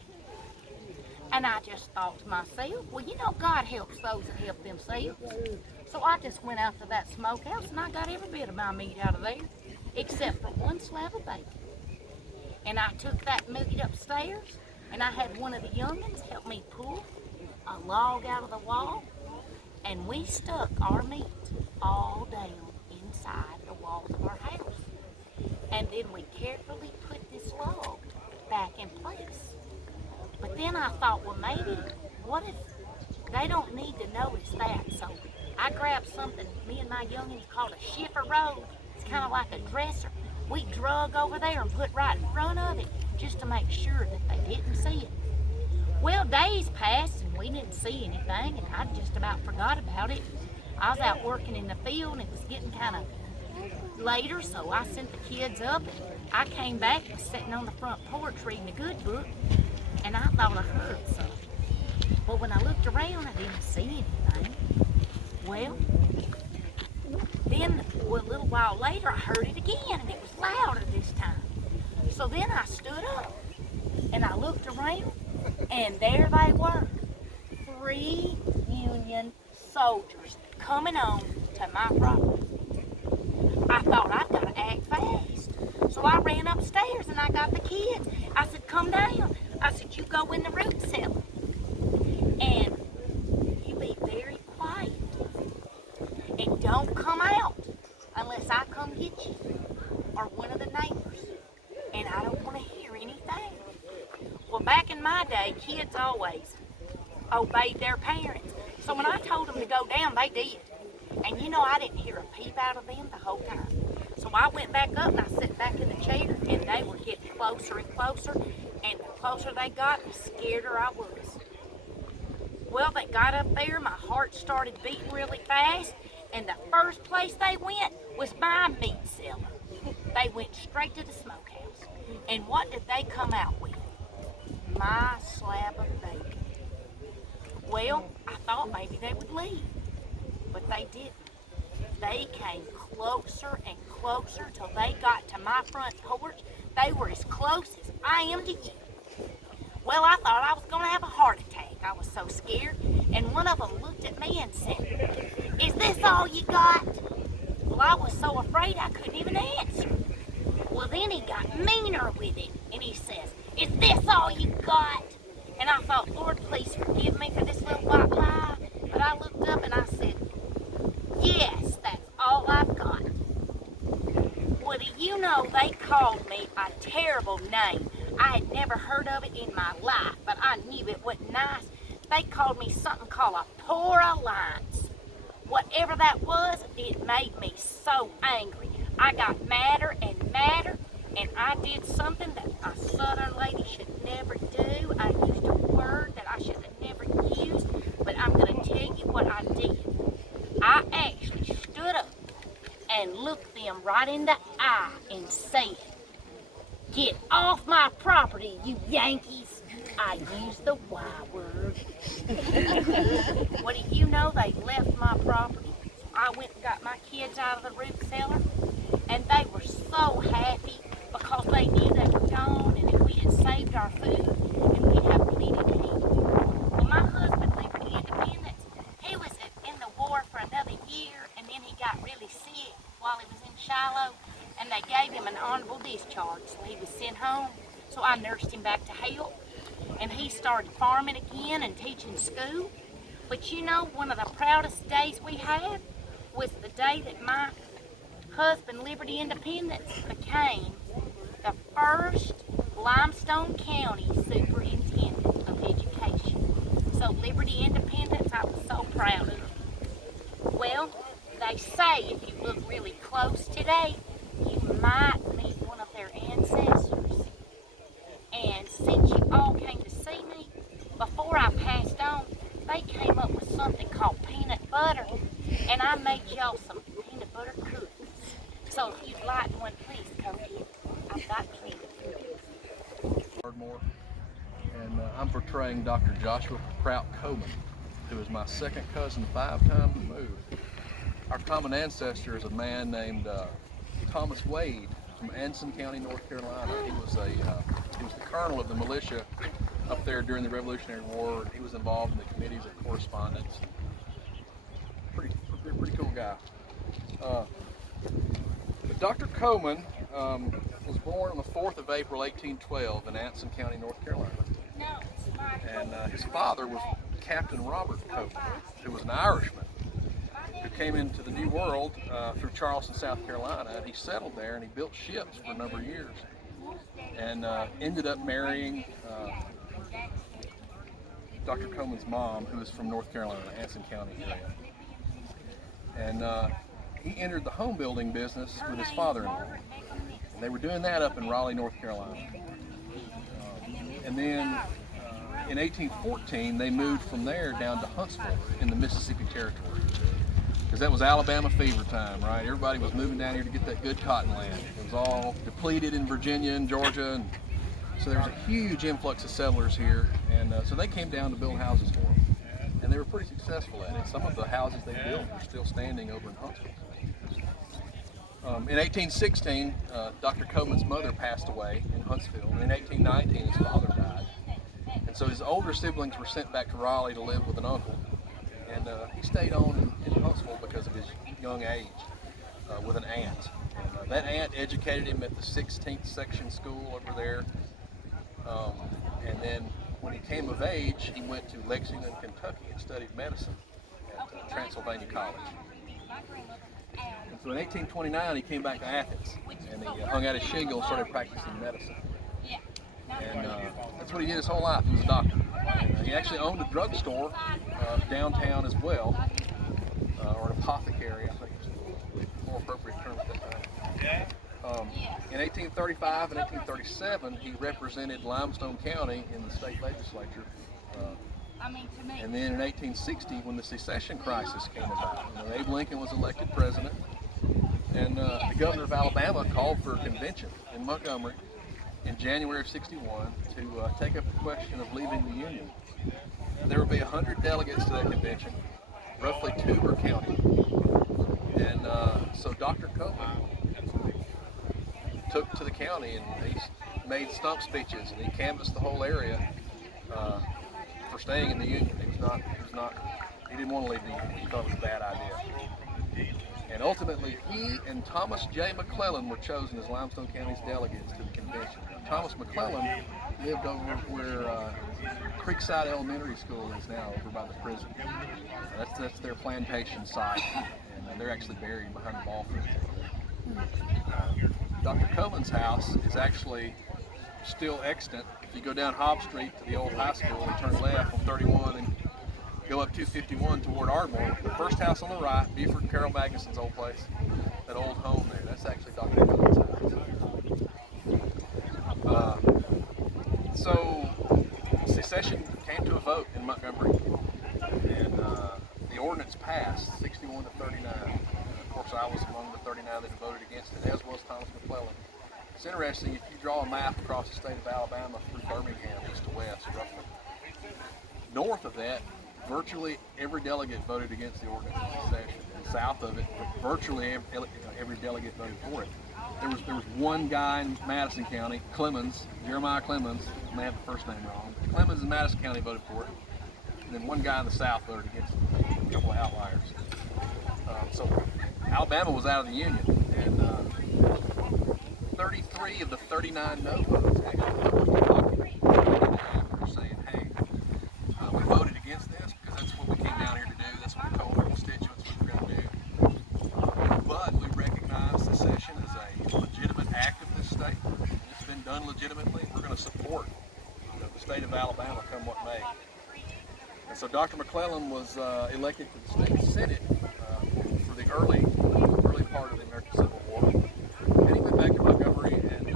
And I just thought to myself, well, God helps those that help themselves. So I just went out to that smokehouse and I got every bit of my meat out of there, except for one slab of bacon. And I took that meat upstairs and I had one of the youngins help me pull a log out of the wall, and we stuck our meat all down inside the walls of our house. And then we carefully put this log back in place. But then I thought, well, maybe, what if they don't need to notice that? So I grabbed something me and my youngins called a shiffer roll. It's kind of like a dresser. We drug over there and put right in front of it just to make sure that they didn't see it. Well, days passed and we didn't see anything, and I just about forgot about it. I was out working in the field and it was getting kind of later, so I sent the kids up and I came back and was sitting on the front porch reading a good book, and I thought I heard something. Well, when I looked around, I didn't see anything. Well, then a little while later, I heard it again, and it was louder this time. So then I stood up and I looked around, and there they were, 3 Union soldiers coming on to my property. I thought, I've got to act fast. So I ran upstairs and I got the kids. I said, "Come down." I said, "You go in the root cellar and you be very quiet and don't come out unless I come get you or one of the neighbors, and I don't want to hear anything." Well, back in my day, kids always obeyed their parents. So when I told them to go down, they did. And I didn't hear a peep out of them the whole time. So I went back up and I sat back in the chair, and they were getting closer and closer. And the closer they got, the scareder I was. Well, they got up there, my heart started beating really fast, and the first place they went was my meat cellar. They went straight to the smokehouse. And what did they come out with? Well, I thought maybe they would leave, but they didn't. They came closer and closer till they got to my front porch. They were as close as I am to you. Well, I thought I was going to have a heart attack. I was so scared. And one of them looked at me and said, "Is this all you got?" Well, I was so afraid I couldn't even answer. Well, then he got meaner with it. And he says, "Is this all you got?" And I thought, Lord, please forgive me for this little white lie. But I looked up and I said, "Yes, that's all I've got." Well, do you know they called me a terrible name? I had never heard of it in my life, but I knew it wasn't nice. They called me something called a poor alliance. Whatever that was, it made me so angry. I got madder and madder, and I did something that a Southern lady should never do. I used a word that I should have never used, but I'm going to tell you what I did. I actually stood up and looked them right in the eye and said, "Get off my property, you Yankees." I used the Y word. What do you know? They left my property. I went and got my kids out of the root cellar, and they were so happy because they knew they were gone, and if we had saved our food, and we'd have plenty to eat. Well, my husband lived in Independence. He was in the war for another year, and then he got really sick while he was in Shiloh, and they gave him an honorable discharge, so he was sent home. So I nursed him back to health, and he started farming again and teaching school. But you know, one of the proudest days we had was the day that my husband, Liberty Independence, became the first Limestone County Superintendent of Education. So Liberty Independence, I was so proud of. Well, they say if you look really close today, you might meet one of their ancestors. And since you all came to see me, before I passed on, they came up with something called peanut butter, and I made y'all some peanut butter cookies. So if you'd like one, please come here. I've got plenty. Ardmore, and I'm portraying Dr. Joshua Prout Coleman, who is my second cousin 5 times removed. Our common ancestor is a man named Thomas Wade from Anson County, North Carolina. He was the colonel of the militia up there during the Revolutionary War. He was involved in the committees of correspondence. Pretty cool guy. Dr. Coleman was born on the 4th of April, 1812 in Anson County, North Carolina. And his father was Captain Robert Coleman, who was an Irishman who came into the New World through Charleston, South Carolina, and he settled there and he built ships for a number of years, and ended up marrying Dr. Coleman's mom, who is from North Carolina, Anson County area. And he entered the home building business with his father-in-law. And they were doing that up in Raleigh, North Carolina. And then in 1814, they moved from there down to Huntsville in the Mississippi Territory. Because that was Alabama fever time, right? Everybody was moving down here to get that good cotton land. It was all depleted in Virginia and Georgia, and so there was a huge influx of settlers here, and so they came down to build houses for them. And they were pretty successful at it. Some of the houses they built are still standing over in Huntsville. In 1816, Dr. Coleman's mother passed away in Huntsville, and in 1819 his father died. And so his older siblings were sent back to Raleigh to live with an uncle. And he stayed on in Huntsville because of his young age with an aunt. And that aunt educated him at the 16th section school over there. And then when he came of age, he went to Lexington, Kentucky and studied medicine at Transylvania College. And so in 1829, he came back to Athens, and he hung out his shingle and started practicing medicine. And that's what he did his whole life. He was a doctor. And he actually owned a drugstore downtown as well, or an apothecary, I think is a more appropriate term at that time. In 1835 and 1837, he represented Limestone County in the state legislature. And then in 1860, when the secession crisis came about, Abe Lincoln was elected president, and the governor of Alabama called for a convention in Montgomery in January of '61 to take up the question of leaving the Union. there would be 100 delegates to that convention, roughly 2 per county. And so Dr. Coleman took to the county and he made stump speeches and he canvassed the whole area for staying in the Union. He didn't want to leave the Union. He thought it was a bad idea. And ultimately, he and Thomas J. McClellan were chosen as Limestone County's delegates to the convention. Thomas McClellan lived over where Creekside Elementary School is now, over by the prison. That's their plantation site, and they're actually buried behind the ball field. Dr. Coleman's house is actually still extant. If you go down Hobb Street to the old high school and turn left on 31 and go up 251 toward Ardmore, the first house on the right, Buford and Carol Magnuson's old place, that old home there, that's actually Dr. Coleman's house. So secession came to a vote in Montgomery, and the ordinance passed 61 to 39. Of course, I was among the 39 that voted against it, as was Thomas McClellan. It's interesting, if you draw a map across the state of Alabama through Birmingham, east to west, roughly, north of that, virtually every delegate voted against the ordinance of secession. And south of it, virtually every delegate voted for it. There was one guy in Madison County, Clemens, Jeremiah Clemens, I may have the first name wrong. Clemens in Madison County voted for it. And then one guy in the south voted against it, a couple of outliers. So Alabama was out of the Union, and 33 of the 39 no votes actually were saying, hey, we voted against this because that's what we came down here to do, that's what we told our constituents we were going to do. But we recognize secession as a legitimate act of this state. It's been done legitimately. We're going to support the state of Alabama come what may. And so Dr. McClellan was elected to the state Senate for the early part of the American Civil War. And he went back to Montgomery and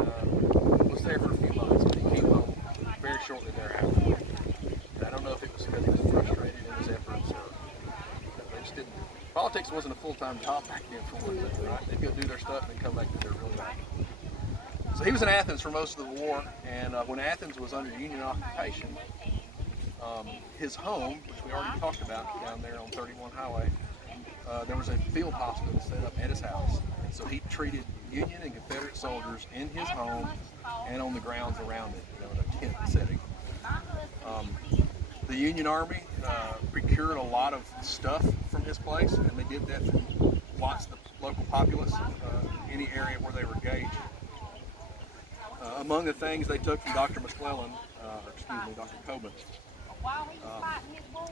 was there for a few months. And he came home very shortly thereafter. And I don't know if it was because he was frustrated in his efforts or they just didn't. Politics wasn't a full-time job back then for one thing, right? They'd go do their stuff and then come back to their real life. So he was in Athens for most of the war, and when Athens was under Union occupation, his home, which we already talked about down there on 31 Highway, there was a field hospital set up at his house. And so he treated Union and Confederate soldiers in his home and on the grounds around it, in a tent setting. The Union Army procured a lot of stuff from his place, and they did that to watch the local populace, any area where they were engaged. Among the things they took from Dr. McClellan, Dr. Coleman,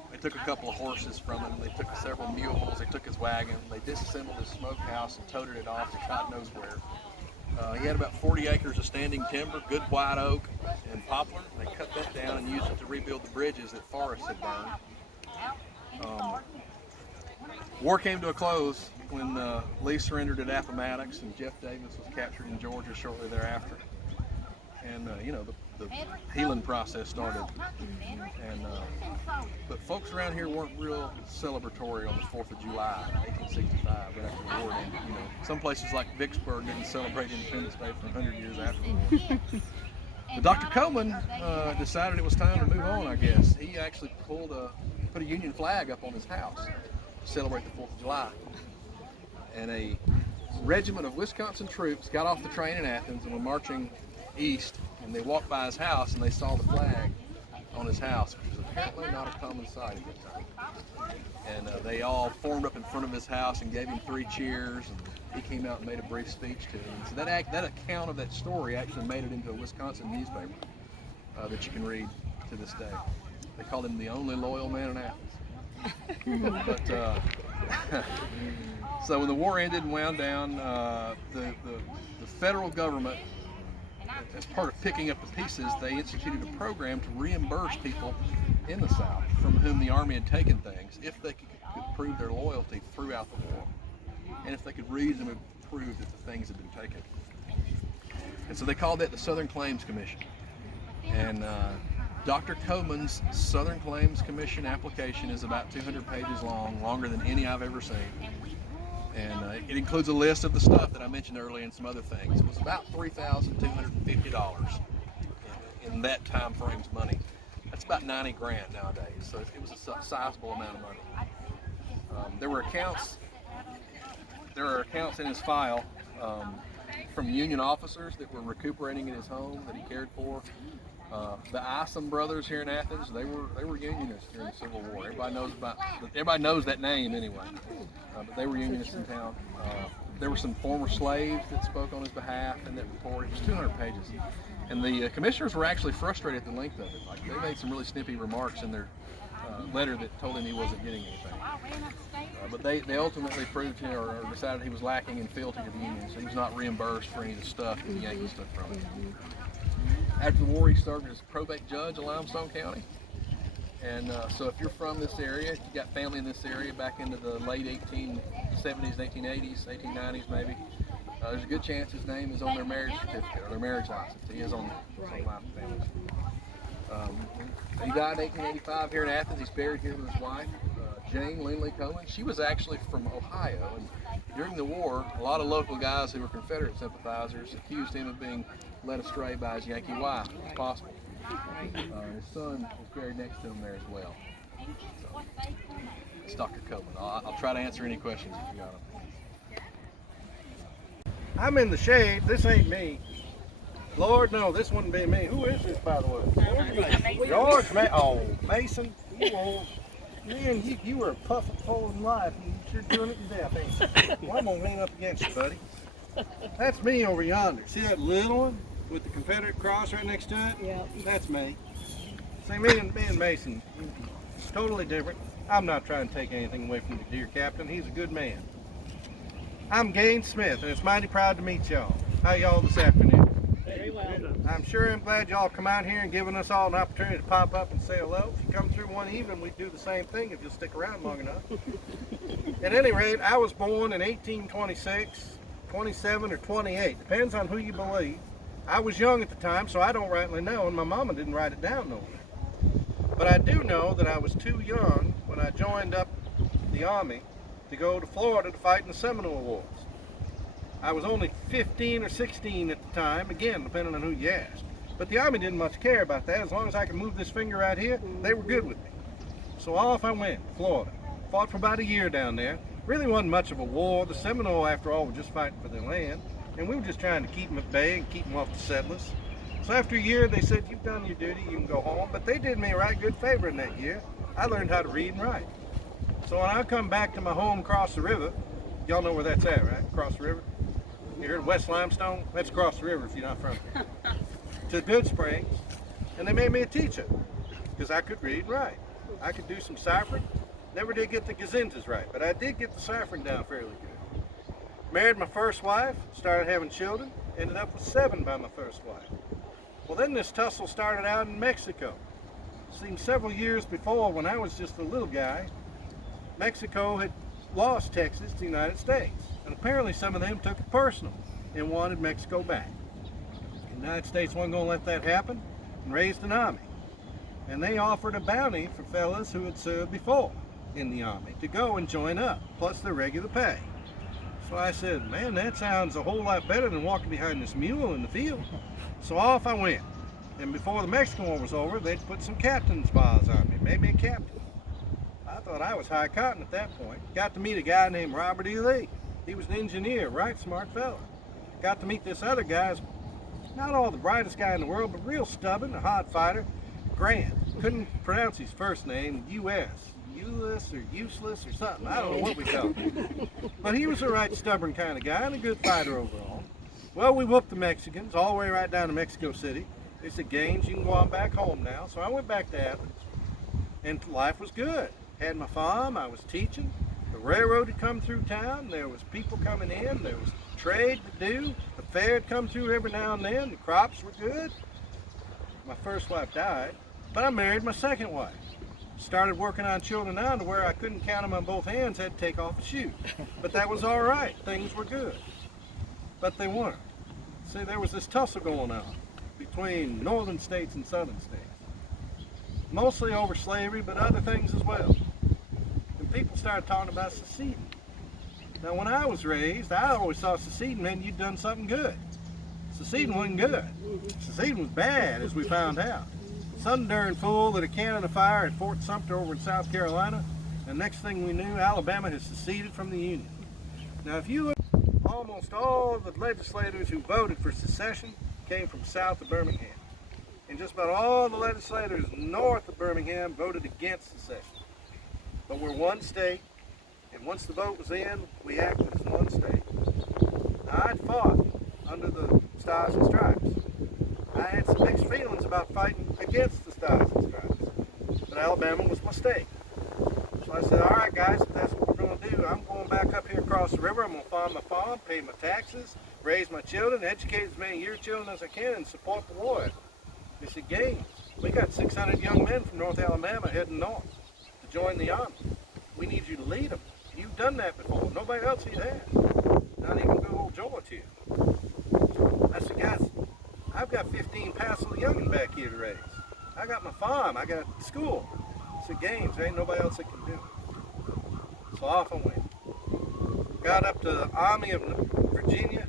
they took a couple of horses from him, they took several mules, they took his wagon, they disassembled his smokehouse and toted it off to God knows where. He had about 40 acres of standing timber, good white oak and poplar. They cut that down and used it to rebuild the bridges that Forrest had burned. War came to a close when Lee surrendered at Appomattox and Jeff Davis was captured in Georgia shortly thereafter. And the healing process started. And but folks around here weren't real celebratory on the 4th of July, 1865, right after the war ended. Some places like Vicksburg didn't celebrate Independence Day for 100 years after the war. But Dr. Coleman decided it was time to move on, I guess. He actually put a Union flag up on his house to celebrate the 4th of July. And a regiment of Wisconsin troops got off the train in Athens and were marching east, and they walked by his house and they saw the flag on his house, which was apparently not a common sight at that time. And they all formed up in front of his house and gave him 3 cheers, and he came out and made a brief speech to them. So that account of that story actually made it into a Wisconsin newspaper that you can read to this day. They called him the only loyal man in Athens. But so when the war ended and wound down, the federal government, as part of picking up the pieces, they instituted a program to reimburse people in the South from whom the Army had taken things if they could prove their loyalty throughout the war, and if they could reasonably prove that the things had been taken. And so they called that the Southern Claims Commission. And Dr. Coleman's Southern Claims Commission application is about 200 pages long, longer than any I've ever seen. And it includes a list of the stuff that I mentioned earlier and some other things. It was about $3,250 in that time frame's money. It's about 90 grand nowadays, so it was a sizable amount of money. There are accounts in his file from Union officers that were recuperating in his home that he cared for. The Isom brothers here in Athens, they were Unionists during the Civil War. Everybody knows that name anyway, but they were Unionists in town. There were some former slaves that spoke on his behalf in that report. It was 200 pages. And the commissioners were actually frustrated at the length of it. Like, they made some really snippy remarks in their letter that told him he wasn't getting anything. But they ultimately proved him or decided he was lacking in fealty to the Union, so he was not reimbursed for any of the stuff that the Yankees took from him. After the war, he served as probate judge in Limestone County. And so if you're from this area, if you got family in this area back into the late 1870s, 1880s, 1890s maybe, there's a good chance his name is on their marriage certificate or their marriage license. He is on there. Right. He died in 1885 here in Athens. He's buried here with his wife, Jane Lindley Cohen. She was actually from Ohio, and during the war, a lot of local guys who were Confederate sympathizers accused him of being led astray by his Yankee wife, if it's possible. His son was buried next to him there as well. So, it's Dr. Cohen. I'll try to answer any questions if you got them. I'm in the shade. This ain't me. Lord, no, this wouldn't be me. Who is this, by the way? George Mason. You old. Man, you were a puffin' full in life. You're doing it to death, ain't you? Well, I'm going to lean up against you, buddy. That's me over yonder. See that little one with the Confederate cross right next to it? Yeah. That's me. See, me and Mason, it's totally different. I'm not trying to take anything away from the dear captain. He's a good man. I'm Gaines Smith, and it's mighty proud to meet y'all. How y'all this afternoon? Very well. I'm sure I'm glad y'all come out here and giving us all an opportunity to pop up and say hello. If you come through one evening, we'd do the same thing if you'll stick around long enough. At any rate, I was born in 1826, 27, or 28. Depends on who you believe. I was young at the time, so I don't rightly know, and my mama didn't write it down nowhere. But I do know that I was too young when I joined up the Army to go to Florida to fight in the Seminole Wars. I was only 15 or 16 at the time, again, depending on who you asked. But the Army didn't much care about that. As long as I could move this finger right here, they were good with me. So off I went, Florida. Fought for about a year down there. Really wasn't much of a war. The Seminole, after all, were just fighting for their land. And we were just trying to keep them at bay and keep them off the settlers. So after a year, they said, you've done your duty, you can go home. But they did me a right good favor in that year. I learned how to read and write. So when I come back to my home across the river, y'all know where that's at, right? Across the river. You heard of West Limestone? That's across the river if you're not from here. To Good Springs. And they made me a teacher because I could read and write. I could do some ciphering. Never did get the gazintas right, but I did get the ciphering down fairly good. Married my first wife, started having children, ended up with 7 by my first wife. Well, then this tussle started out in Mexico. Seemed several years before, when I was just a little guy, Mexico had lost Texas to the United States. And apparently some of them took it personal and wanted Mexico back. The United States wasn't going to let that happen and raised an army. And they offered a bounty for fellas who had served before in the army to go and join up, plus their regular pay. So I said, man, that sounds a whole lot better than walking behind this mule in the field. So off I went. And before the Mexican War was over, they'd put some captain's bars on me, made me a captain. I thought I was high cotton at that point. Got to meet a guy named Robert E. Lee. He was an engineer, right smart fella. Got to meet this other guy, not all the brightest guy in the world, but real stubborn, a hard fighter, Grant. Couldn't pronounce his first name, U.S. Useless or useless or something. I don't know what we called him. But he was a right stubborn kind of guy and a good fighter overall. Well, we whooped the Mexicans all the way right down to Mexico City. They said, Gaines, you can go on back home now. So I went back to Athens, and life was good. Had my farm, I was teaching. The railroad had come through town. There was people coming in. There was trade to do. The fair had come through every now and then. The crops were good. My first wife died, but I married my second wife. Started working on children now to where I couldn't count them on both hands, had to take off a shoe. But that was all right. Things were good. But they weren't. See, there was this tussle going on between northern states and southern states. Mostly over slavery, but other things as well. And people started talking about seceding. Now, when I was raised, I always thought seceding meant you'd done something good. Seceding wasn't good. Seceding was bad, as we found out. Some darn fool lit a cannon of fire at Fort Sumter over in South Carolina, and next thing we knew, Alabama has seceded from the Union. Now, if you look, almost all of the legislators who voted for secession came from south of Birmingham. And just about all the legislators north of Birmingham voted against secession. But we're one state, and once the vote was in, we acted as one state. Now, I'd fought under the Stars and Stripes. I had some mixed feelings about fighting against the Stars and Stripes, but Alabama was my state. So I said, all right guys, if that's what we're going to do, I'm going back up here across the river, I'm going to farm my farm, pay my taxes, raise my children, educate as many of your children as I can, and support the war. They said, Gaines, we got 600 young men from North Alabama heading north to join the army. We need you to lead them. You've done that before. Nobody else here has. Not even good old George here. I said, guys, I've got 15 passel youngin back here to raise. I got my farm. I got school. I said, Gaines, there ain't nobody else that can do it. So off I went. Got up to the Army of Virginia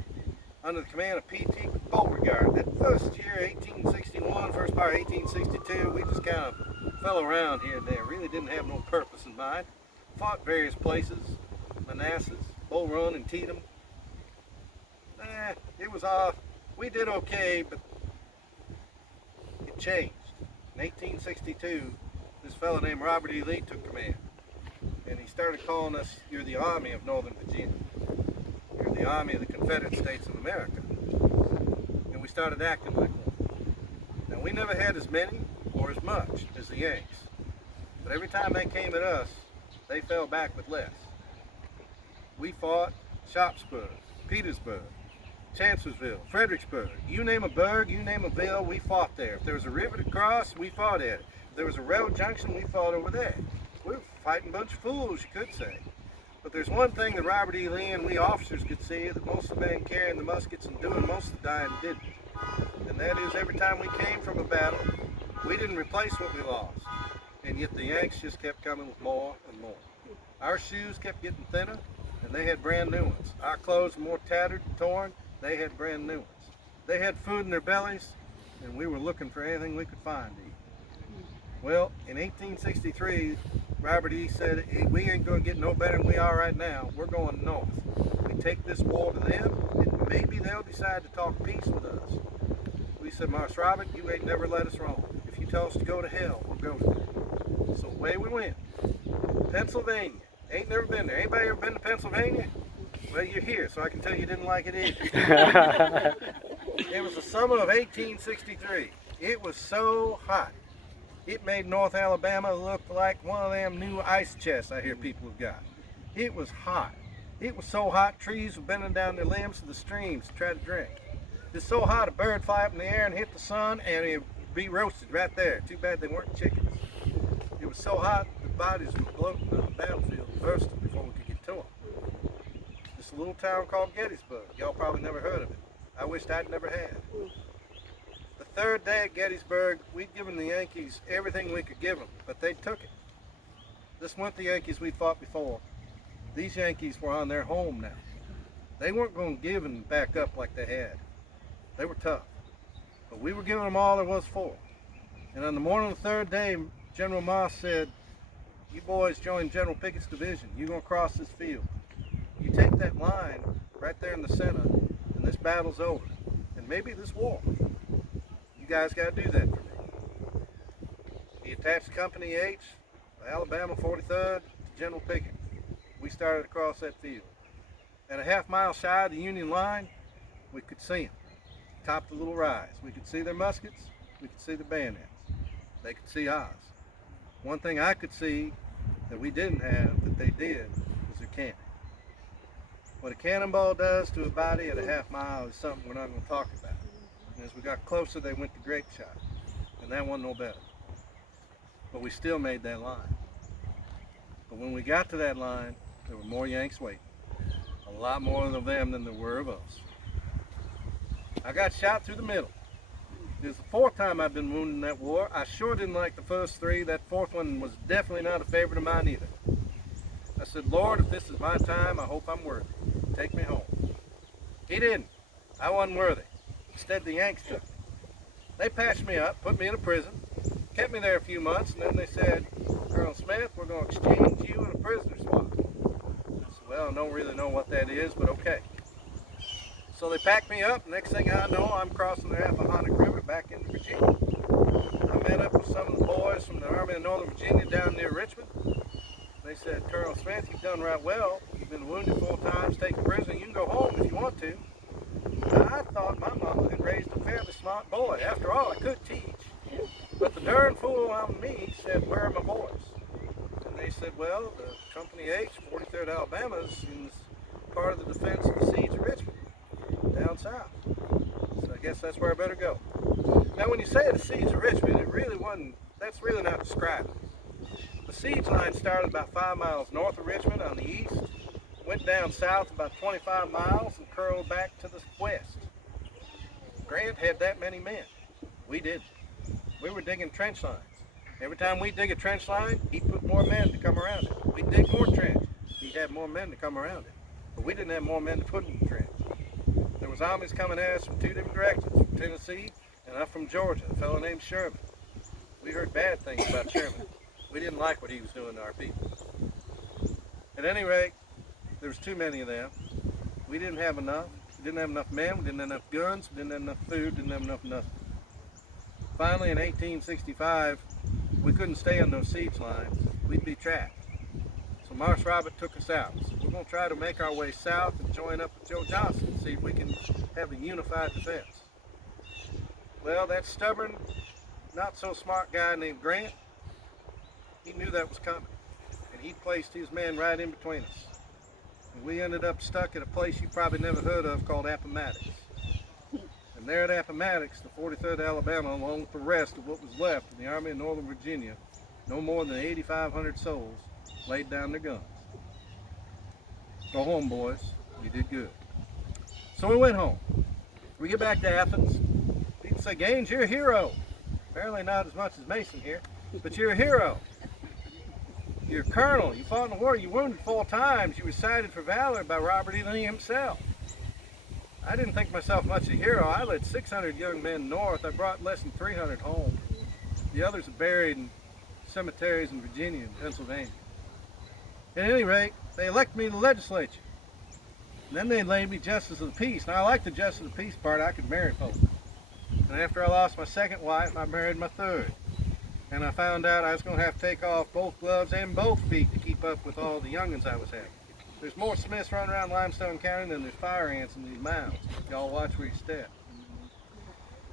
under the command of P.T. Beauregard. That first year, 1861, first part of 1862, we just kind of fell around here and there. Really didn't have no purpose in mind. Fought various places, Manassas, Bull Run, and Antietam. It was off. We did okay, but it changed. In 1862, this fellow named Robert E. Lee took command. And he started calling us, you're the Army of Northern Virginia. You're the Army of the Confederate States of America. And we started acting like one. Now, we never had as many or as much as the Yanks. But every time they came at us, they fell back with less. We fought Sharpsburg, Petersburg, Chancellorsville, Fredericksburg. You name a burg, you name a ville, we fought there. If there was a river to cross, we fought at it. If there was a rail junction, we fought over there. We were fighting a bunch of fools, you could say. But there's one thing that Robert E. Lee and we officers could see that most of the men carrying the muskets and doing most of the dying didn't. And that is, every time we came from a battle, we didn't replace what we lost. And yet the Yanks just kept coming with more and more. Our shoes kept getting thinner, and they had brand new ones. Our clothes were more tattered and torn, they had brand new ones. They had food in their bellies, and we were looking for anything we could find to eat. Well, in 1863, Robert E. said, hey, we ain't going to get no better than we are right now. We're going north. We take this war to them, and maybe they'll decide to talk peace with us. We said, Marse Robert, you ain't never let us wrong. If you tell us to go to hell, we'll go there. So away we went. Pennsylvania. Ain't never been there. Anybody ever been to Pennsylvania? Well, you're here, so I can tell you didn't like it either. It was the summer of 1863. It was so hot. It made North Alabama look like one of them new ice chests I hear people have got. It was hot. It was so hot, trees were bending down their limbs to the streams to try to drink. It's so hot, a bird fly up in the air and hit the sun, and it'd be roasted right there. Too bad they weren't chickens. It was so hot, the bodies were floating on the battlefield, bursting before we could get to them. This little town called Gettysburg. Y'all probably never heard of it. I wished I'd never had. The third day at Gettysburg, we'd given the Yankees everything we could give them, but they took it. This weren't the Yankees we fought before. These Yankees were on their home now. They weren't going to give and back up like they had. They were tough, but we were giving them all there was for. And on the morning of the third day, General Moss said, you boys join General Pickett's division. You're going to cross this field. You take that line right there in the center, and this battle's over. And maybe this war. You guys got to do that for me. He attached Company H, Alabama 43rd, to General Pickett. We started across that field. And a half mile shy of the Union line, we could see them. Top the little rise. We could see their muskets. We could see the bayonets. They could see ours. One thing I could see that we didn't have that they did was their cannon. What a cannonball does to a body at a half mile is something we're not going to talk about. And as we got closer, they went to grape shot. And that wasn't no better. But we still made that line. But when we got to that line, there were more Yanks waiting. A lot more of them than there were of us. I got shot through the middle. It was the fourth time I've been wounded in that war. I sure didn't like the first three. That fourth one was definitely not a favorite of mine either. I said, Lord, if this is my time, I hope I'm worthy. Take me home. He didn't. I wasn't worthy. Instead, the Yanks took me. They patched me up, put me in a prison, kept me there a few months, and then they said, Colonel Smith, we're going to exchange you in a prisoner swap. I said, well, I don't really know what that is, but okay. So they packed me up. Next thing I know, I'm crossing the Appomattox River back into Virginia. I met up with some of the boys from the Army of Northern Virginia down near Richmond. They said, Colonel Smith, you've done right well. You've been wounded 4 times, taken prisoner. You can go home if you want to. Now, I thought my mama had raised a fairly smart boy. After all, I could teach. But the darn fool on me said, where are my boys? And they said, well, the Company H, 43rd Alabama, is in part of the defense of the siege of Richmond, down south. So I guess that's where I better go. Now, when you say the siege of Richmond, it really wasn't, that's really not describing. The siege line started about 5 miles north of Richmond on the east, went down south about 25 miles, and curled back to the west. Grant had that many men. We didn't. We were digging trench lines. Every time we dig a trench line, he'd put more men to come around it. We'd dig more trench. He'd have more men to come around it. But we didn't have more men to put in the trench. There was armies coming at us from 2 different directions, from Tennessee and up from Georgia, a fellow named Sherman. We heard bad things about Sherman. We didn't like what he was doing to our people. At any rate, there was too many of them. We didn't have enough. We didn't have enough men, we didn't have enough guns, we didn't have enough food, didn't have enough nothing. Finally, in 1865, we couldn't stay on those siege lines. We'd be trapped. So Marsh Robert took us out. So we're going to try to make our way south and join up with Joe Johnson and see if we can have a unified defense. Well, that stubborn, not so smart guy named Grant, he knew that was coming. And he placed his men right in between us. And we ended up stuck at a place you probably never heard of called Appomattox. And there at Appomattox, the 43rd Alabama, along with the rest of what was left of the Army of Northern Virginia, no more than 8,500 souls, laid down their guns. Go home, boys. You did good. So we went home. We get back to Athens. People say, Gaines, you're a hero. Apparently not as much as Mason here, but you're a hero. You're a colonel. You fought in the war. You wounded 4 times. You were cited for valor by Robert E. Lee himself. I didn't think myself much a hero. I led 600 young men north. I brought less than 300 home. The others are buried in cemeteries in Virginia and Pennsylvania. At any rate, they elected me to the legislature. And then they named me Justice of the Peace. Now, I like the Justice of the Peace part. I could marry folks. And after I lost my 2nd wife, I married my 3rd. And I found out I was going to have to take off both gloves and both feet to keep up with all the youngins I was having. There's more Smiths running around Limestone County than there's fire ants in these mounds. Y'all watch where you step.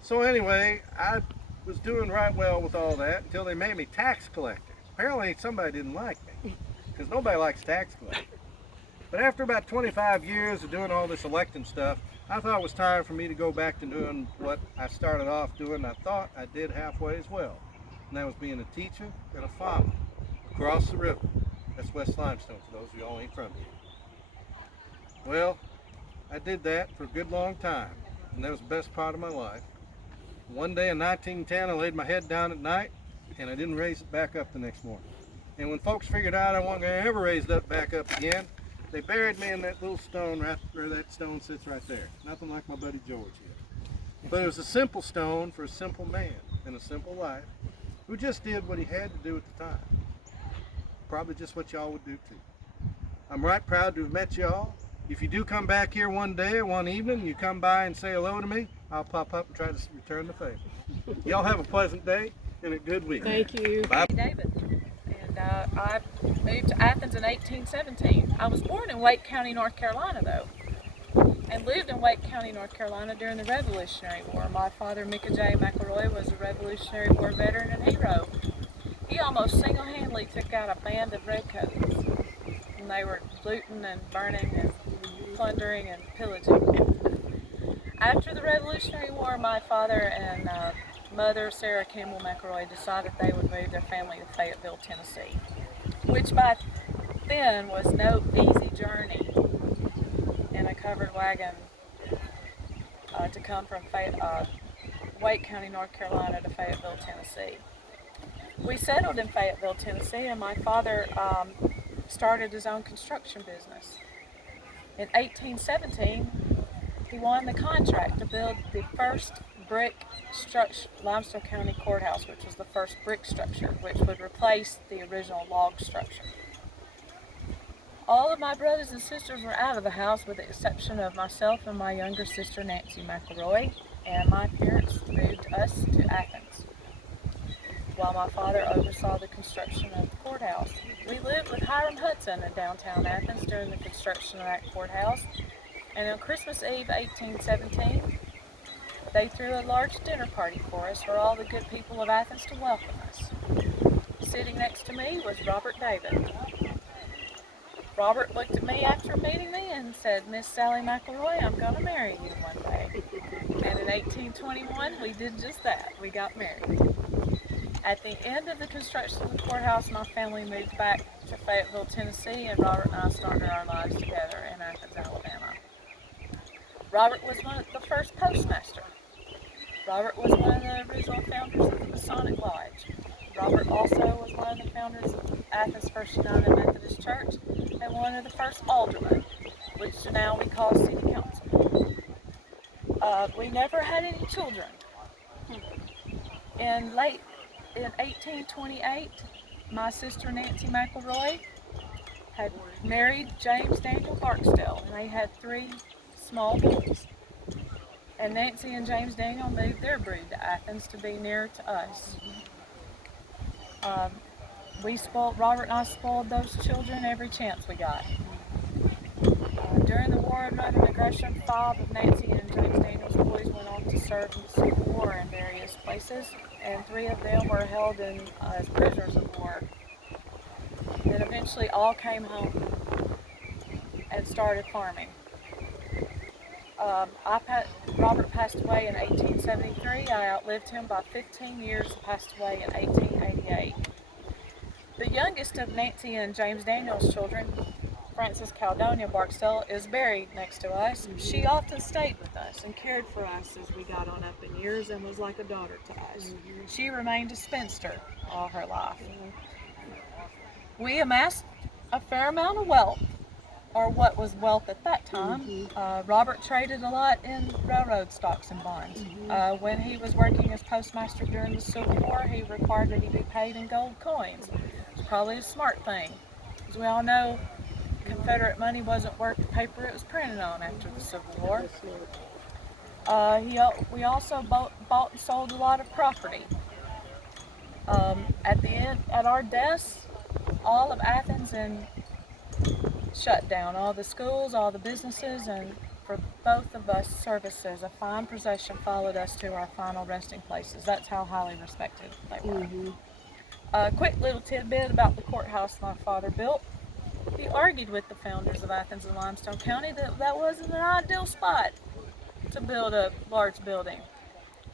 So anyway, I was doing right well with all that until they made me tax collector. Apparently somebody didn't like me, because nobody likes tax collector. But after about 25 years of doing all this electing stuff, I thought it was time for me to go back to doing what I started off doing, and I thought I did halfway as well. And that was being a teacher and a farmer across the river. That's West Limestone, for those of y'all ain't from here. Well, I did that for a good long time, and that was the best part of my life. One day in 1910, I laid my head down at night, and I didn't raise it back up the next morning. And when folks figured out I wasn't going to ever raise it back up again, they buried me in that little stone right where that stone sits right there. Nothing like my buddy George here. But it was a simple stone for a simple man in a simple life who just did what he had to do at the time. Probably just what y'all would do too. I'm right proud to have met y'all. If you do come back here one day or one evening, you come by and say hello to me, I'll pop up and try to return the favor. Y'all have a pleasant day and a good week. Thank you. Bye. David, and I moved to Athens in 1817. I was born in Wake County, North Carolina, though, and lived in Wake County, North Carolina during the Revolutionary War. My father, Micah J. McElroy, was a Revolutionary War veteran and hero. He almost single-handedly took out a band of redcoats, and they were looting and burning and plundering and pillaging. After the Revolutionary War, my father and mother, Sarah Campbell McElroy, decided they would move their family to Fayetteville, Tennessee, which by then was no easy journey in a covered wagon to come from Wake County, North Carolina to Fayetteville, Tennessee. We settled in Fayetteville, Tennessee, and my father started his own construction business. In 1817, he won the contract to build the first brick structure, Limestone County Courthouse, which was the first brick structure, which would replace the original log structure. All of my brothers and sisters were out of the house with the exception of myself and my younger sister Nancy McElroy, and my parents moved us to Athens while my father oversaw the construction of the courthouse. We lived with Hiram Hudson in downtown Athens during the construction of that courthouse, and on Christmas Eve 1817, they threw a large dinner party for us for all the good people of Athens to welcome us. Sitting next to me was Robert David. Robert looked at me after meeting me and said, "Miss Sally McElroy, I'm going to marry you one day." And in 1821, we did just that. We got married. At the end of the construction of the courthouse, my family moved back to Fayetteville, Tennessee, and Robert and I started our lives together in Athens, Alabama. Robert was the first postmaster. Robert was one of the original founders of the Masonic Lodge. Robert also was one of the founders of Athens First United Methodist Church and one of the first aldermen, which now we call City Council. We never had any children. In 1828, my sister Nancy McElroy had married James Daniel Barksdale, and they had 3 small boys. And Nancy and James Daniel moved their brood to Athens to be nearer to us. Robert and I spoiled those children every chance we got. During the War of Northern Aggression, 5 of Nancy and James Daniel's boys went on to serve in the Civil War in various places, and 3 of them were held as prisoners of war. Then eventually all came home and started farming. Robert passed away in 1873. I outlived him by 15 years and passed away in 1888. The youngest of Nancy and James Daniel's children, Frances Caledonia Barksdale, is buried next to us. She often stayed with us and cared for us as we got on up in years and was like a daughter to us. She remained a spinster all her life. We amassed a fair amount of wealth, or what was wealth at that time. Robert traded a lot in railroad stocks and bonds. When he was working as postmaster during the Civil War, he required that he be paid in gold coins. It's probably a smart thing. As we all know, Confederate money wasn't worth the paper it was printed on after the Civil War. We also bought and sold a lot of property. At our deaths, all of Athens and shut down. All the schools, all the businesses, and for both of us, services, a fine procession followed us to our final resting places. That's how highly respected they were. A quick little tidbit about the courthouse my father built. He argued with the founders of Athens and Limestone County that wasn't an ideal spot to build a large building,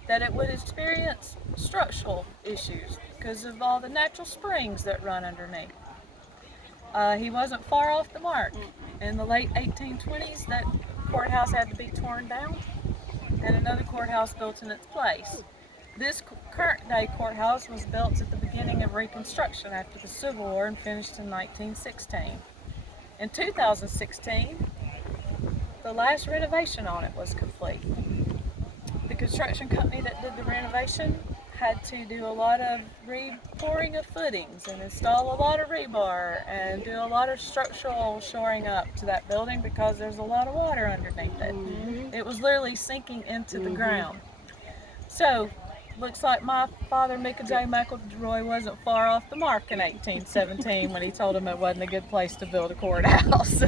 that it would experience structural issues because of all the natural springs that run underneath. He wasn't far off the mark. In the late 1820s, that courthouse had to be torn down and another courthouse built in its place. This current day courthouse was built at the beginning of Reconstruction after the Civil War and finished in 1916. In 2016, the last renovation on it was complete. The construction company that did the renovation had to do a lot of pouring of footings and install a lot of rebar and do a lot of structural shoring up to that building because there's a lot of water underneath it. It was literally sinking into the ground. So, looks like my father, Micah J. McElroy, wasn't far off the mark in 1817 when he told him it wasn't a good place to build a courthouse.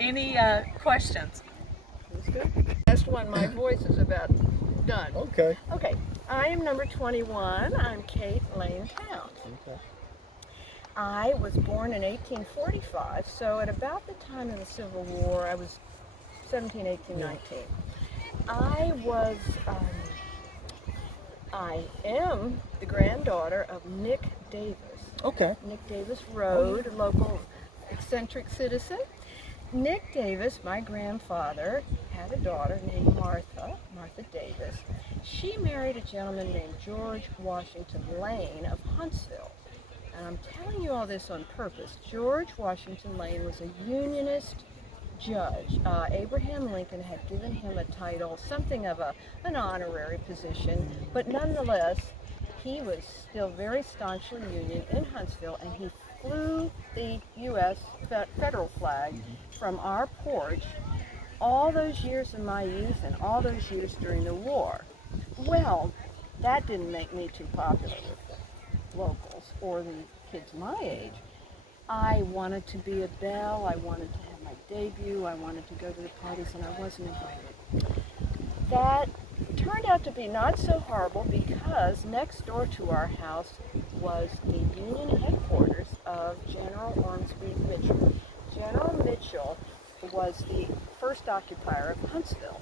Any questions? That's good. Last one, my voice is about done. Okay. Okay, I am number 21. I'm Kate Lane Towns. Okay. I was born in 1845, so at about the time of the Civil War, I was 17, 18, 19. I am the granddaughter of Nick Davis. Okay. Nick Davis Road, a local eccentric citizen. Nick Davis, my grandfather, had a daughter named Martha Davis. She married a gentleman named George Washington Lane of Huntsville. And I'm telling you all this on purpose. George Washington Lane was a Unionist judge. Abraham Lincoln had given him a title, something of an honorary position, but nonetheless, he was still very staunchly Union in Huntsville, and he flew the U.S. federal flag from our porch all those years in my youth and all those years during the war. Well, that didn't make me too popular with the locals or the kids my age. I wanted to be a belle, I wanted to have my debut, I wanted to go to the parties, and I wasn't invited. That turned out to be not so horrible because next door to our house was the Union headquarters of General Ormsby Mitchell. General Mitchell was the first occupier of Huntsville,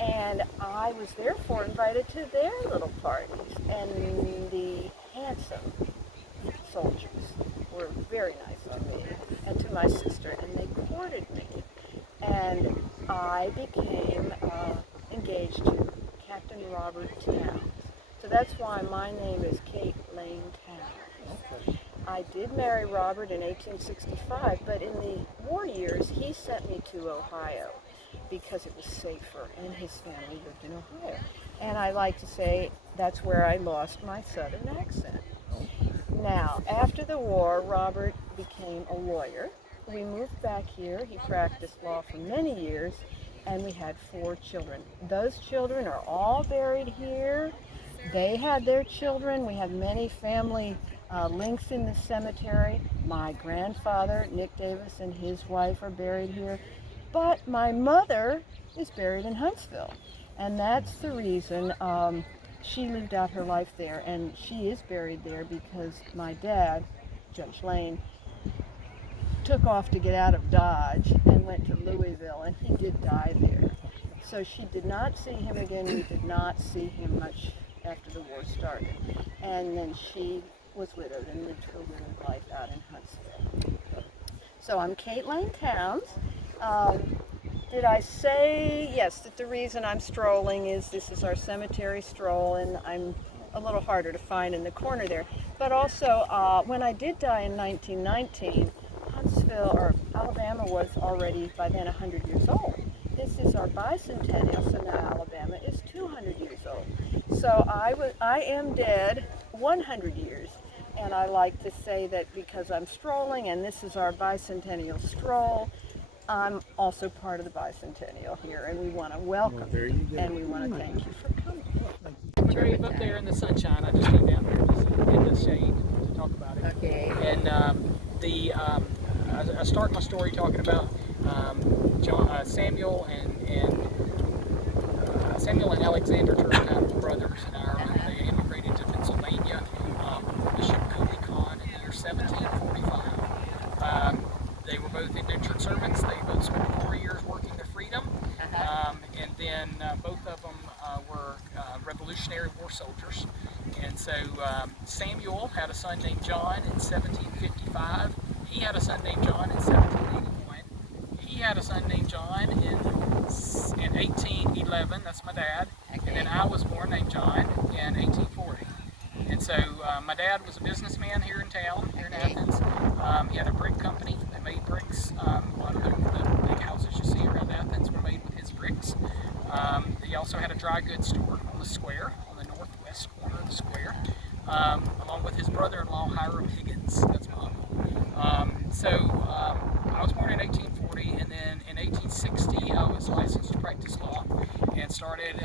and I was therefore invited to their little parties, and the handsome soldiers were very nice to me and to my sister, and they courted me, and I became engaged to Captain Robert Towns. So that's why my name is Kate Lane Towns. I did marry Robert in 1865, but in the war years he sent me to Ohio because it was safer, and his family lived in Ohio. And I like to say that's where I lost my southern accent. Now, after the war, Robert became a lawyer. We moved back here. He practiced law for many years, and we had 4 children. Those children are all buried here. They had their children. We have many family links in the cemetery. My grandfather, Nick Davis, and his wife are buried here. But my mother is buried in Huntsville, and that's the reason she lived out her life there, and she is buried there because my dad, Judge Lane, took off to get out of Dodge and went to Louisville, and he did die there. So she did not see him again. We did not see him much after the war started. And then she was widowed and lived her widowed life out in Huntsville. So I'm Kate Lane Towns. Did I say, yes, that the reason I'm strolling is this is our cemetery stroll, and I'm a little harder to find in the corner there. But also, when I did die in 1919, Huntsville, or Alabama, was already by then 100 years old. This is our bicentennial, so now Alabama is 200 years old. So I am dead 100 years. And I like to say that because I'm strolling, and this is our bicentennial stroll, I'm also part of the bicentennial here, and we want to welcome you, and we want to thank you for coming. Tree up there in the sunshine. I just came down there in the shade to talk about it. Okay. And I start my story talking about Samuel and Alexander Turner, brothers in Ireland. They immigrated to Pennsylvania, Bishop Cooley Khan in the year 1745. They were both indentured servants. They both spent 4 years working their freedom, and then both of them were Revolutionary War soldiers. And so Samuel had a son named John in 1755. He had a son named John in 1781. He had a son named John in 1811. That's my dad. And then I was born named John in 1840. And so my dad was a businessman here in town, here in Athens. He had a brick company that made bricks. A lot of the big houses you see around Athens were made with his bricks. He also had a dry goods store on the square, on the northwest corner of the square, along with his brother-in-law, Hiram Higgins. That's my uncle. I was born in 1840, and then in 1860 I was licensed to practice law and started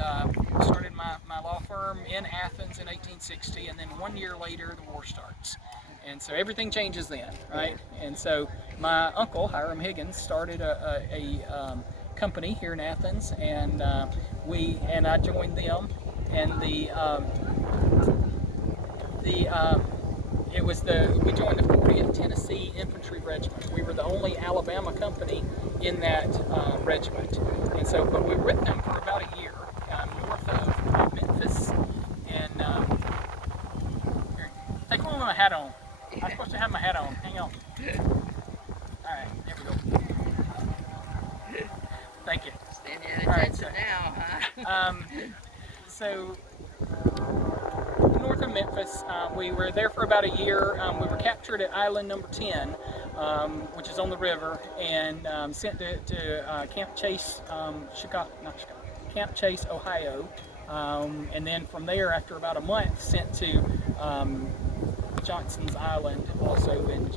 my law firm in Athens in 1860, and then 1 year later the war starts. And so everything changes then, right? And so my uncle, Hiram Higgins, started a company here in Athens, and I joined them, and we joined the 40th Tennessee Infantry Regiment. We were the only Alabama company in that regiment, and so but we were with them for about a year north of Memphis. And take one with my hat on. I'm supposed to have my hat on. Hang on. All right, there we go. Thank you. Stand your attention now, huh? So north of Memphis, we were there for about a year. We were captured at island number 10 which is on the river, and sent to Camp Chase, Camp Chase, Ohio, and then from there, after about a month, sent to Johnson's Island, also in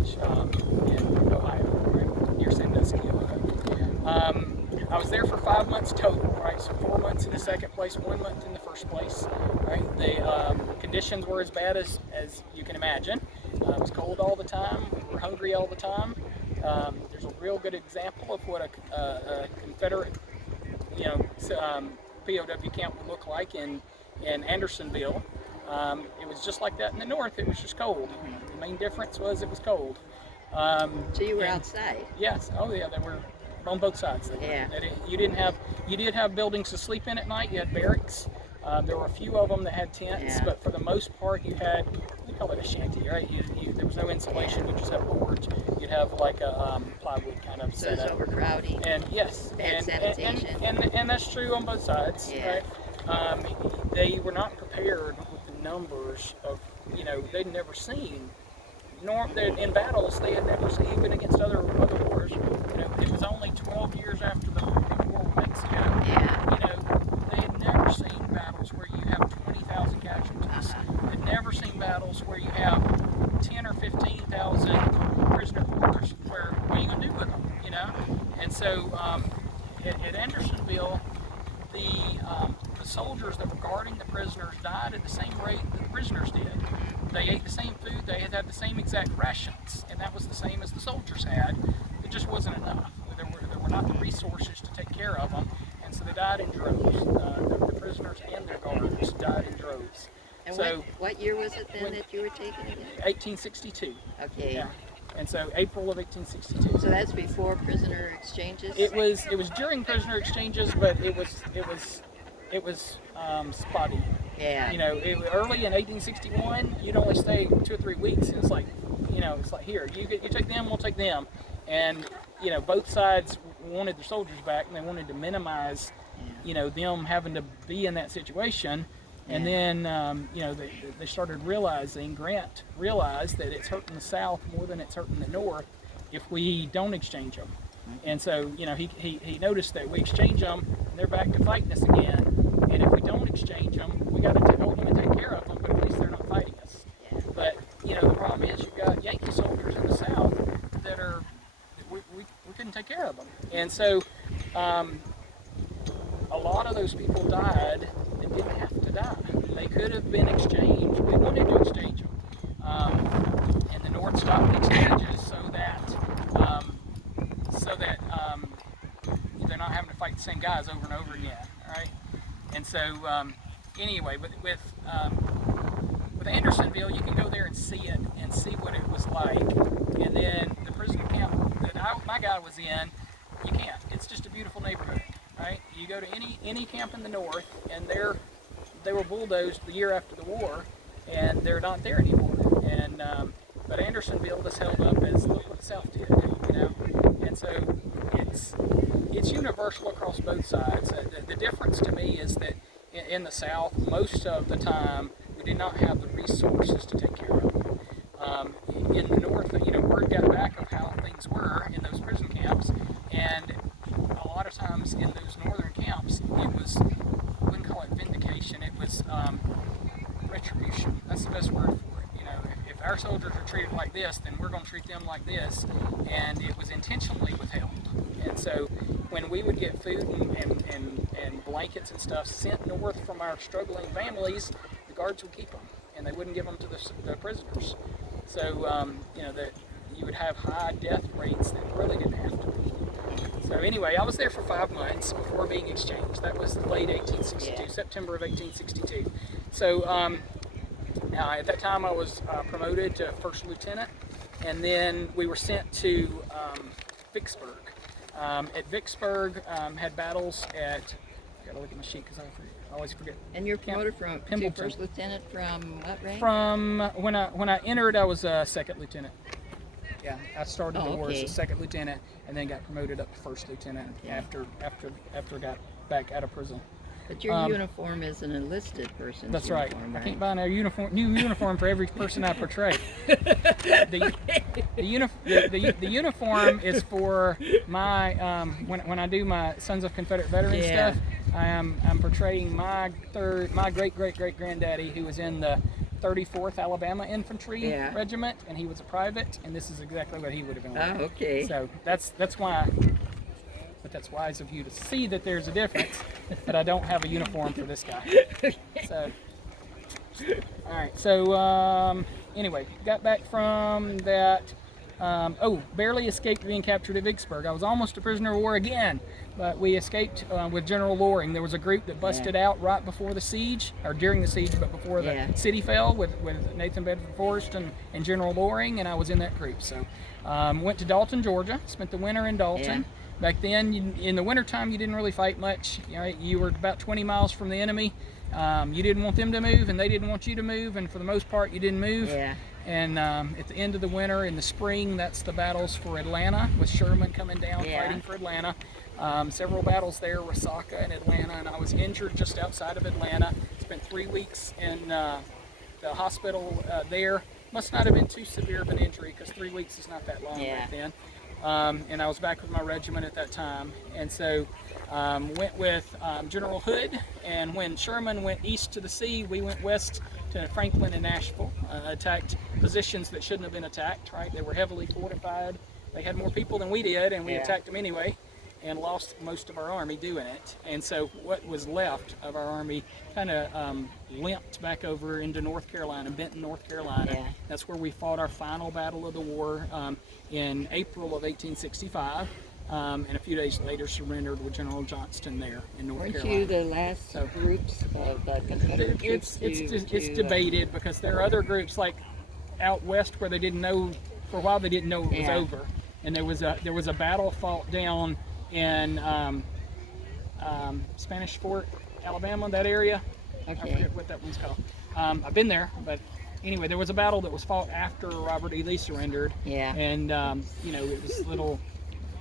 Ohio, right, near Sandusky, Ohio. I was there for 5 months total, right? So 4 months in the second place, 1 month in the first place, right? The conditions were as bad as you can imagine. It was cold all the time. We were hungry all the time. There's a real good example of what a Confederate, POW camp would look like in Andersonville. It was just like that in the north. It was just cold. The main difference was it was cold. So you were outside? Yes. Oh yeah, they were on both sides. Yeah. You did have buildings to sleep in at night. You had barracks. There were a few of them that had tents, but for the most part, you had, we call it a shanty, right? There was no insulation. You just have boards. You'd have like a plywood kind of setup. So it's overcrowding. And yes, bad sanitation. And that's true on both sides, right? They were not prepared with the numbers of, they'd never seen. In battles, they had never seen, even against other wars. It was only 12 years after the war with Mexico. They had never seen battles where you have 20,000 casualties. They'd never seen battles where you have 10 or 15,000 prisoner of war. What are you going to do with them? And so at Andersonville, the soldiers that were guarding the prisoners died at the same rate that the prisoners did. They ate the same food, they had the same exact rations, and that was the same as the soldiers had. It just wasn't enough. There were not the resources to take care of them, and so they died in droves. The prisoners and their guards died in droves. And so, what year was it then that you were taken again? 1862. Okay. Yeah. And so April of 1862. So that's before prisoner exchanges? It was during prisoner exchanges, but it was spotty. Yeah. Early in 1861, you'd only stay 2 or 3 weeks, and it's like here, you take them, we'll take them, and both sides wanted their soldiers back, and they wanted to minimize, them having to be in that situation. And then, they started realizing, Grant realized that it's hurting the South more than it's hurting the North if we don't exchange them. And so, he noticed that we exchange them, and they're back to fighting us again. And if we don't exchange them, we got to hold them and take care of them, but at least they're not fighting us. But, the problem is you've got Yankee soldiers in the South that are, we couldn't take care of them. And so, a lot of those people died that didn't have to die. They could have been exchanged. We wanted to exchange them. And the North stopped the exchanges so that they're not having to fight the same guys over and over again, right? And so, anyway, with Andersonville, you can go there and see it and see what it was like. And then the prison camp that my guy was in, you can't. It's just a beautiful neighborhood, right? You go to any camp in the North, and they were bulldozed the year after the war, and they're not there anymore. And but Andersonville was held up as look what the South did, And so it's universal across both sides. The difference to me is that in the South, most of the time, we did not have the resources to take care of them. In the North, word got back of how things were in those prison camps, and a lot of times in those northern camps, it was, I wouldn't call it vindication, it was retribution. That's the best word for it. If our soldiers are treated like this, then we're going to treat them like this, and it was intentionally withheld. And so when we would get food and blankets and stuff sent north from our struggling families, the guards would keep them, and they wouldn't give them to the prisoners. So, that you would have high death rates that really didn't have to be. So anyway, I was there for 5 months before being exchanged. That was late 1862, September of 1862. So at that time I was promoted to first lieutenant, and then we were sent to Vicksburg. At Vicksburg, had battles at, I gotta look at my sheet because I always forget. And you're promoted to first lieutenant from what rank? From when I entered, I was a second lieutenant. Yeah, I started the war as a second lieutenant, and then got promoted up to first lieutenant after I got back out of prison. But your uniform is an enlisted person's That's uniform, right. I can't buy a new uniform for every person I portray. The uniform is for my when I do my Sons of Confederate Veterans stuff. I'm portraying my great granddaddy who was in the 34th Alabama Infantry Regiment, and he was a private, and this is exactly what he would have been wearing. Oh, okay. So that's why. But that's wise of you to see that there's a difference, that I don't have a uniform for this guy. So, all right. So anyway, got back from that. Barely escaped being captured at Vicksburg. I was almost a prisoner of war again, but we escaped with General Loring. There was a group that busted out right before the siege, or during the siege, but before the city fell, with Nathan Bedford Forrest and General Loring, and I was in that group. So went to Dalton, Georgia, spent the winter in Dalton. Back then, in the wintertime, you didn't really fight much. You were about 20 miles from the enemy. You didn't want them to move, and they didn't want you to move, and for the most part, you didn't move. And at the end of the winter, in the spring, that's the battles for Atlanta, with Sherman coming down fighting for Atlanta. Several battles there, Resaca and Atlanta, and I was injured just outside of Atlanta. Spent 3 weeks in the hospital there. Must not have been too severe of an injury, because 3 weeks is not that long back then. And I was back with my regiment at that time, and so went with General Hood, and when Sherman went east to the sea, we went west to Franklin and Nashville, attacked positions that shouldn't have been attacked, right? They were heavily fortified. They had more people than we did, and we attacked them anyway, and lost most of our army doing it. And so what was left of our army kind of limped back over into North Carolina, Benton, North Carolina. That's where we fought our final battle of the war in April of 1865. And a few days later surrendered with General Johnston there in North Carolina. Weren't you the last groups of Confederate troops? It's debated, because there are other groups like out west where they didn't know, for a while they didn't know it was over. And there was a battle fought down in Spanish Fort, Alabama, that area. I forget what that one's called. I've been there, but anyway, there was a battle that was fought after Robert E. Lee surrendered. And it was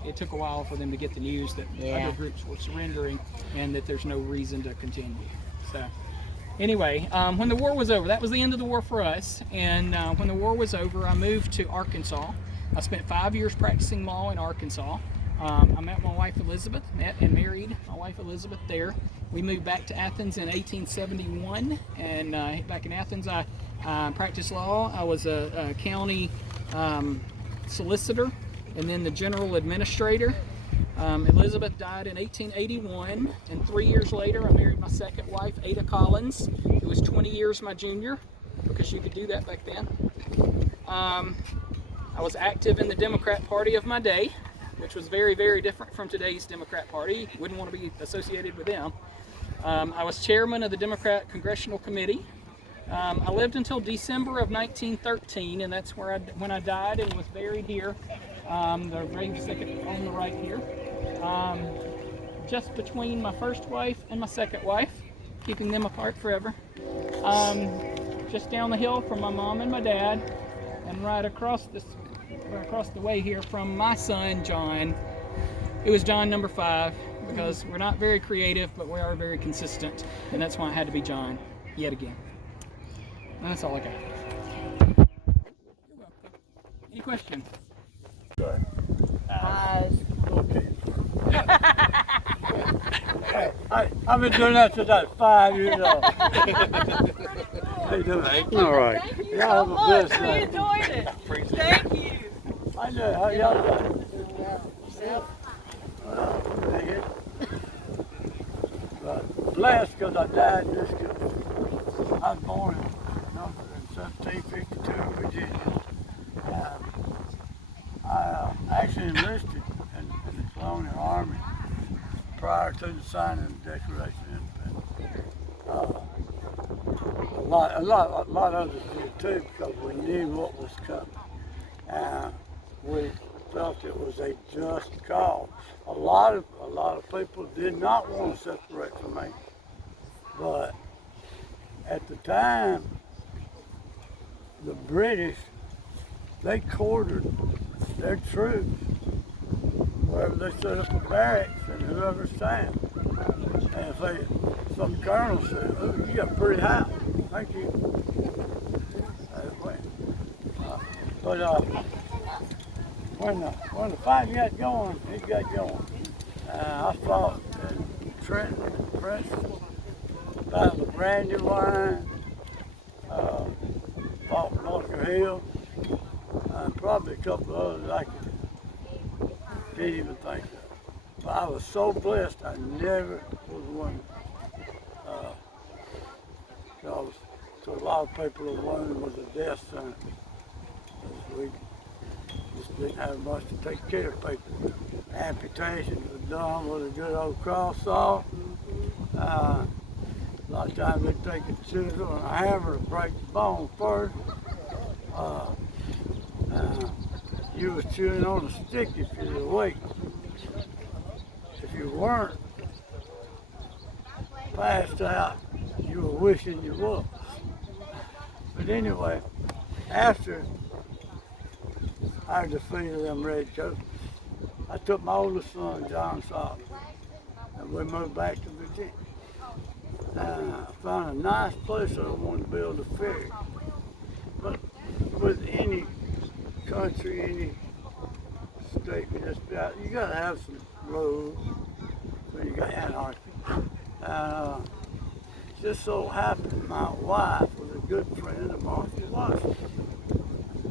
it took a while for them to get the news that other groups were surrendering and that there's no reason to continue. So anyway, when the war was over, that was the end of the war for us. And when the war was over, I moved to Arkansas. I spent 5 years practicing law in Arkansas. I met my wife Elizabeth, met and married my wife Elizabeth there. We moved back to Athens in 1871, and back in Athens I practiced law. I was a county solicitor, and then the general administrator. Elizabeth died in 1881, and 3 years later I married my second wife, Ada Collins, who was 20 years my junior, because you could do that back then. I was active in the Democrat Party of my day, which was very, very different from today's Democrat Party. Wouldn't want to be associated with them. I was chairman of the Democrat Congressional Committee. I lived until December of 1913, and that's when I died and was buried here. The grave thicket on the right here. Just between my first wife and my second wife, keeping them apart forever. Just down the hill from my mom and my dad, and right across the way here from my son, John. It was John number 5, because we're not very creative, but we are very consistent, and that's why it had to be John, yet again. And that's all I got. You're welcome. Any questions? Okay. I've been doing that since I was 5 years old. How you doing? All right. Thank you so much. We enjoyed it. Thank you. I know. How y'all doing? But blessed, because I died in this country. I was born in 1752 in Virginia. I actually enlisted in the Colonial Army prior to the signing of the Declaration of Independence. A lot of others did too, because we knew what was coming. We felt it was a just cause. A lot of people did not want to separate from me, but at the time, the British, they quartered their troops wherever they set up a barracks in whoever's town. And if some colonel said, "Oh, you got a pretty house, thank you." But when the fight got going, it got going. I fought in Trenton, Princeton, Battle of Brandywine, fought Bunker Hill, and probably a couple of others I can't even think of. But I was so blessed I never was wounded. Because to a lot of people, a wound was a death sentence. We just didn't have much to take care of people. Amputation was done with a good old cross saw. A lot of times they'd take a chisel and a hammer to break the bone first. You was chewing on a stick if you were awake. If you weren't passed out, you were wishing you was. But anyway, after I defeated them redcoats, I took my oldest son, John Salt, and we moved back to Virginia. And I found a nice place I wanted to build a ferry. But with any country, any state, you gotta have some roads when you got anarchy. Just so happened my wife was a good friend of Martha Washington.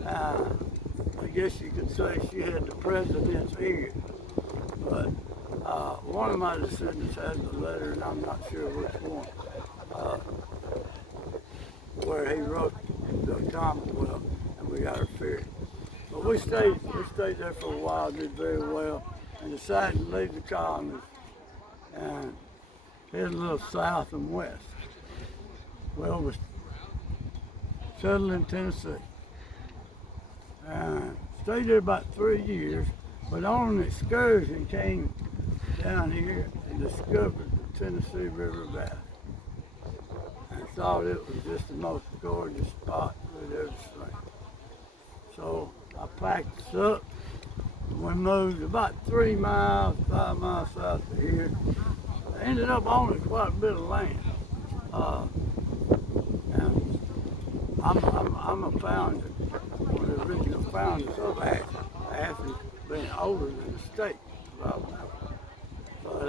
I guess you could say she had the president's ear. But one of my descendants has a letter, and I'm not sure which one, where he wrote the Commonwealth, and we got her ferry. But we stayed there for a while, did very well, and decided to leave the colonies and head a little south and west. Well, we settled in Tennessee. And stayed there about 3 years, but on an excursion came down here and discovered the Tennessee River Valley. And thought it was just the most gorgeous spot we'd ever seen. So I packed us up, and we moved about 5 miles south of here. I ended up owning quite a bit of land. And I'm a founder, one of the original founders of Athens. Athens being older than the state of Alabama. But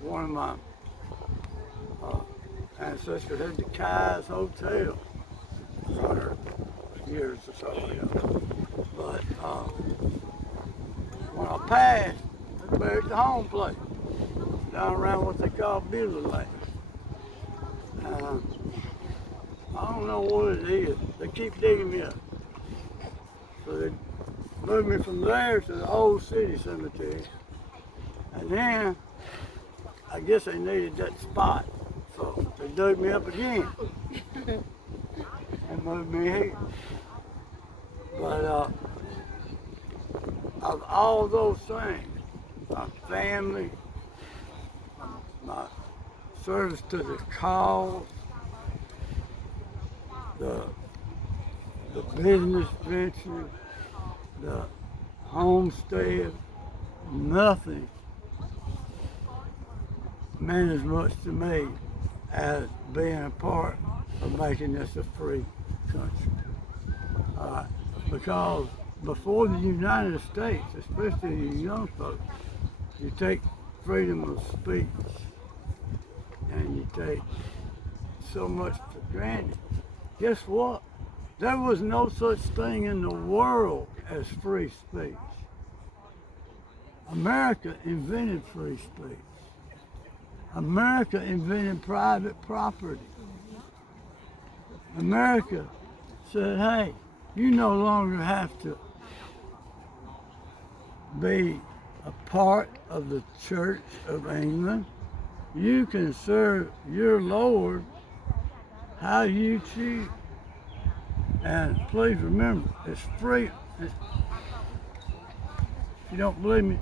one of my ancestors had the Kai's Hotel 100 years or so ago. But when I passed, they buried the home place down around what they call Beulah Land. I don't know what it is. They keep digging me up. So they moved me from there to the old city cemetery. And then, I guess they needed that spot. So they dug me up again and moved me here. But of all those things, my family, my service to the cause, the business venture, the homestead, nothing meant as much to me as being a part of making this a free country. Because before the United States, especially you young folks, you take freedom of speech and you take so much for granted. Guess what? There was no such thing in the world as free speech. America invented free speech. America invented private property. America said, hey, you no longer have to be a part of the Church of England. You can serve your Lord how you choose. And please remember, it's free. If you don't believe me,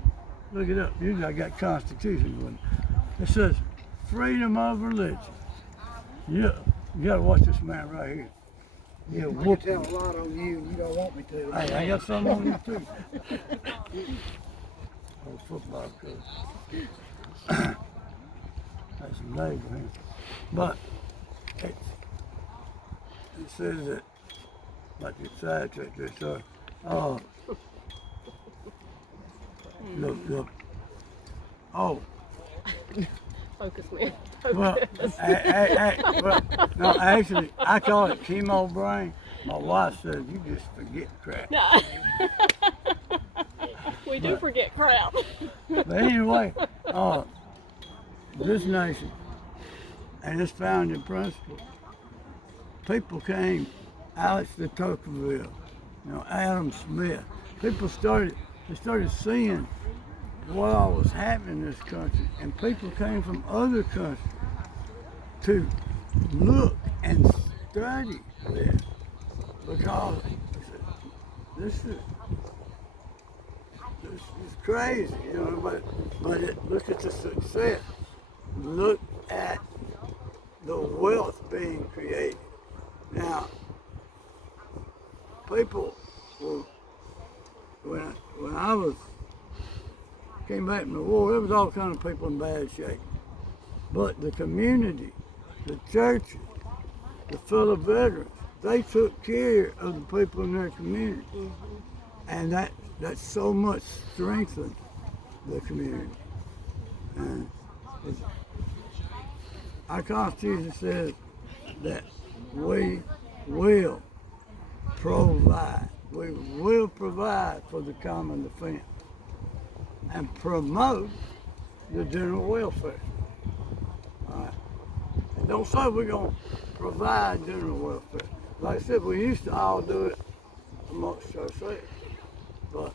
look it up. Usually I got Constitution with me. It says freedom of religion. Yeah, you gotta watch this man right here. Yeah, I can tell a lot on you and you don't want me to. Hey, I got some on you too. Oh, football coach. That's some Abraham. But it says that, like you sidetracked this, look, oh. Focus, man. Well, well, no, actually, I call it chemo brain. My wife says you just forget crap. We do forget crap. But anyway, this nation and its founding principle, people came, Alex de Tocqueville, Adam Smith. People started seeing what all was happening in this country, and people came from other countries to look and study this, because this is crazy, but look at the success. Look at the wealth being created. Now, people when I came back from the war, there was all kinds of people in bad shape. But the community, the churches, the fellow veterans, they took care of the people in their community. And that so much strengthened the community. And our Constitution says that we will provide for the common defense and promote the general welfare. All right. And don't say we're going to provide general welfare. Like I said, we used to all do it amongst ourselves. But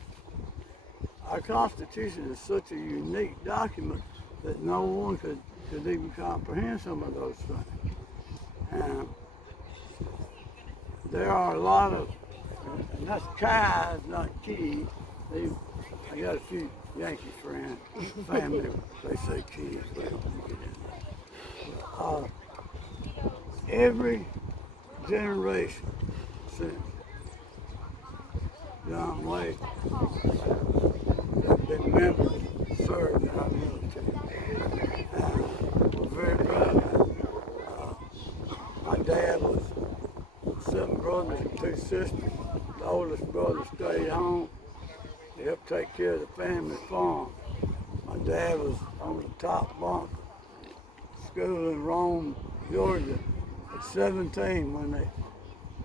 our Constitution is such a unique document that no one could even comprehend some of those things. And there are a lot of, and that's Kai's, not keys. I got a few Yankee friends, family, they say keys. Every generation since John Wayne have been members, served in our military. We're very proud of that. My dad was 7 brothers and 2 sisters. The oldest brother stayed home. He helped take care of the family farm. My dad was on the top bunk, school in Rome, Georgia, at 17 when they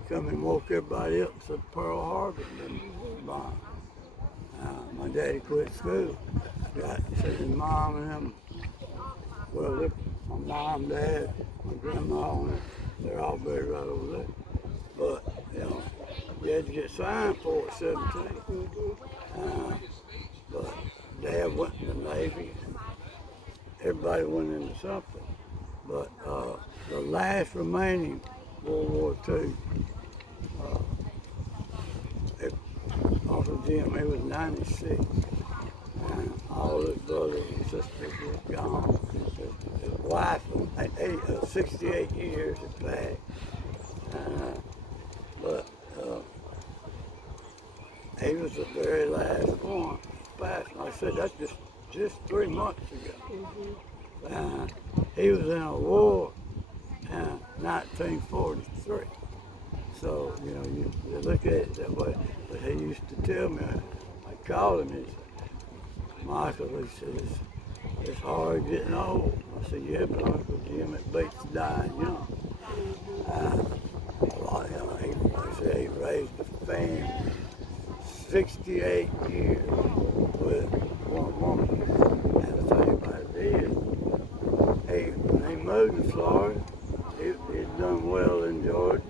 come and woke everybody up and said Pearl Harbor been bombed. My daddy quit school. Said his mom and him, well, my mom, dad, my grandma, they're all buried right over there. But, you had to get signed for it at 17. But Dad went in the Navy. Everybody went into something. But the last remaining World War II, Uncle Jim, he was 96. And all his brothers and sisters were gone. His wife, 68 years had passed. But he was the very last one passed. Like I said, that's just 3 months ago. He was in a war in 1943. So, you look at it that way. But he used to tell me, I called him, he said, Michael, he says, it's hard getting old. I said, yeah, but Uncle Jim, it beats dying young. Like I said, he raised a family 68 years with one woman. And the thing about it is, when he moved to Florida, he'd done well in Georgia.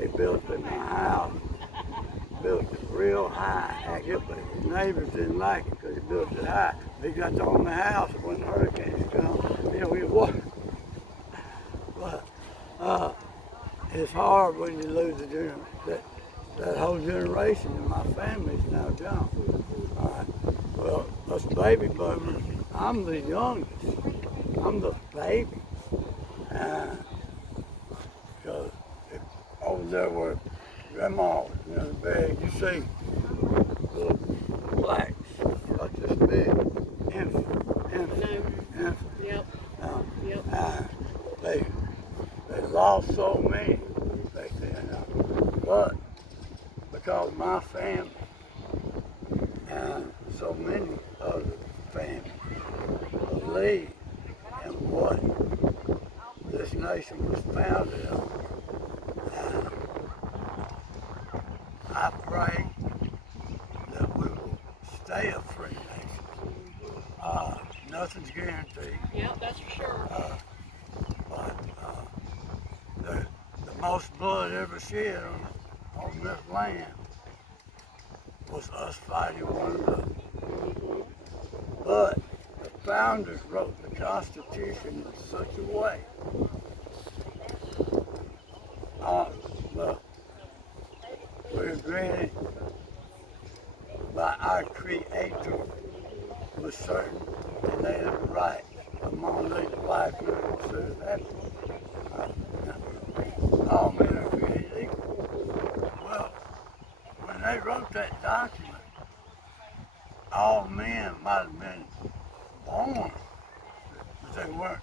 He built him a house, built it real high. But his neighbors didn't like it because he built it high. He got to own the house when the hurricanes come. We walk. But it's hard when you lose a generation. That whole generation in my family's now gone. All right. Well, us baby boomers, I'm the youngest. I'm the baby. Because over there where grandma, you see little blacks like this big, infant. Yep. lost so many back then. But because my family and so many other families believe in what this nation was founded on, and I pray that we will stay a free nation. Nothing's guaranteed. Yeah, that's for sure. But the most blood ever shed on this land was us fighting one another. But the founders wrote the Constitution in such a way. We're granted by our Creator with certain and they have a right among the life and says that all men are created equal. Well, when they wrote that document, all men might have been born, but they weren't.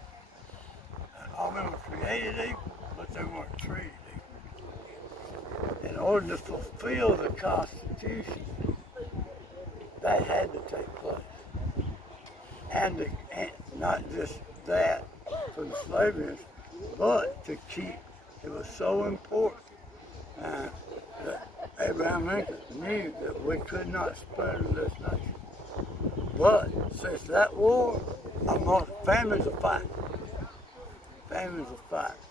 All men were created equal, but they weren't treated equal. In order to fulfill the Constitution, that had to take place. And not just that for the slavery, but to keep, it was so important that Abraham Lincoln knew that we could not splinter this nation. But since that war, families are fighting. Families are fighting.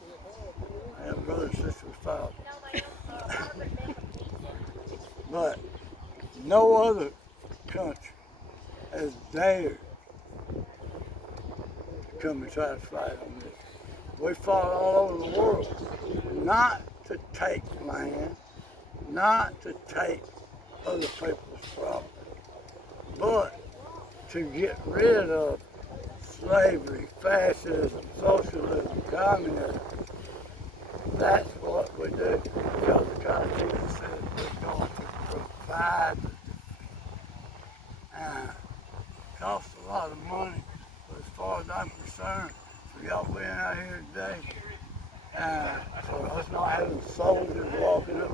I have brothers and sisters fighting. But no other country has dared to come and try to fight on this. We fought all over the world, not to take land, not to take other people's property, but to get rid of slavery, fascism, socialism, communism. That's what we do, because the Constitution says we're going to provide the defeat. And it costs a lot of money, but as far as I'm concerned, for y'all being out here today, for us not having soldiers walking up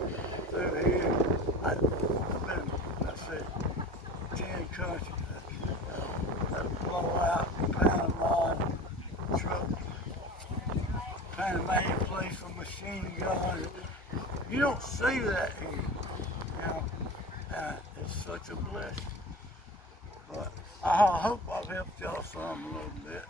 through here, I've been, I said, 10 countries that blow out Panama truck, Panamanian police with machine guns. You don't see that here, you know. It's such a blessing. But I hope I've helped y'all some a little bit.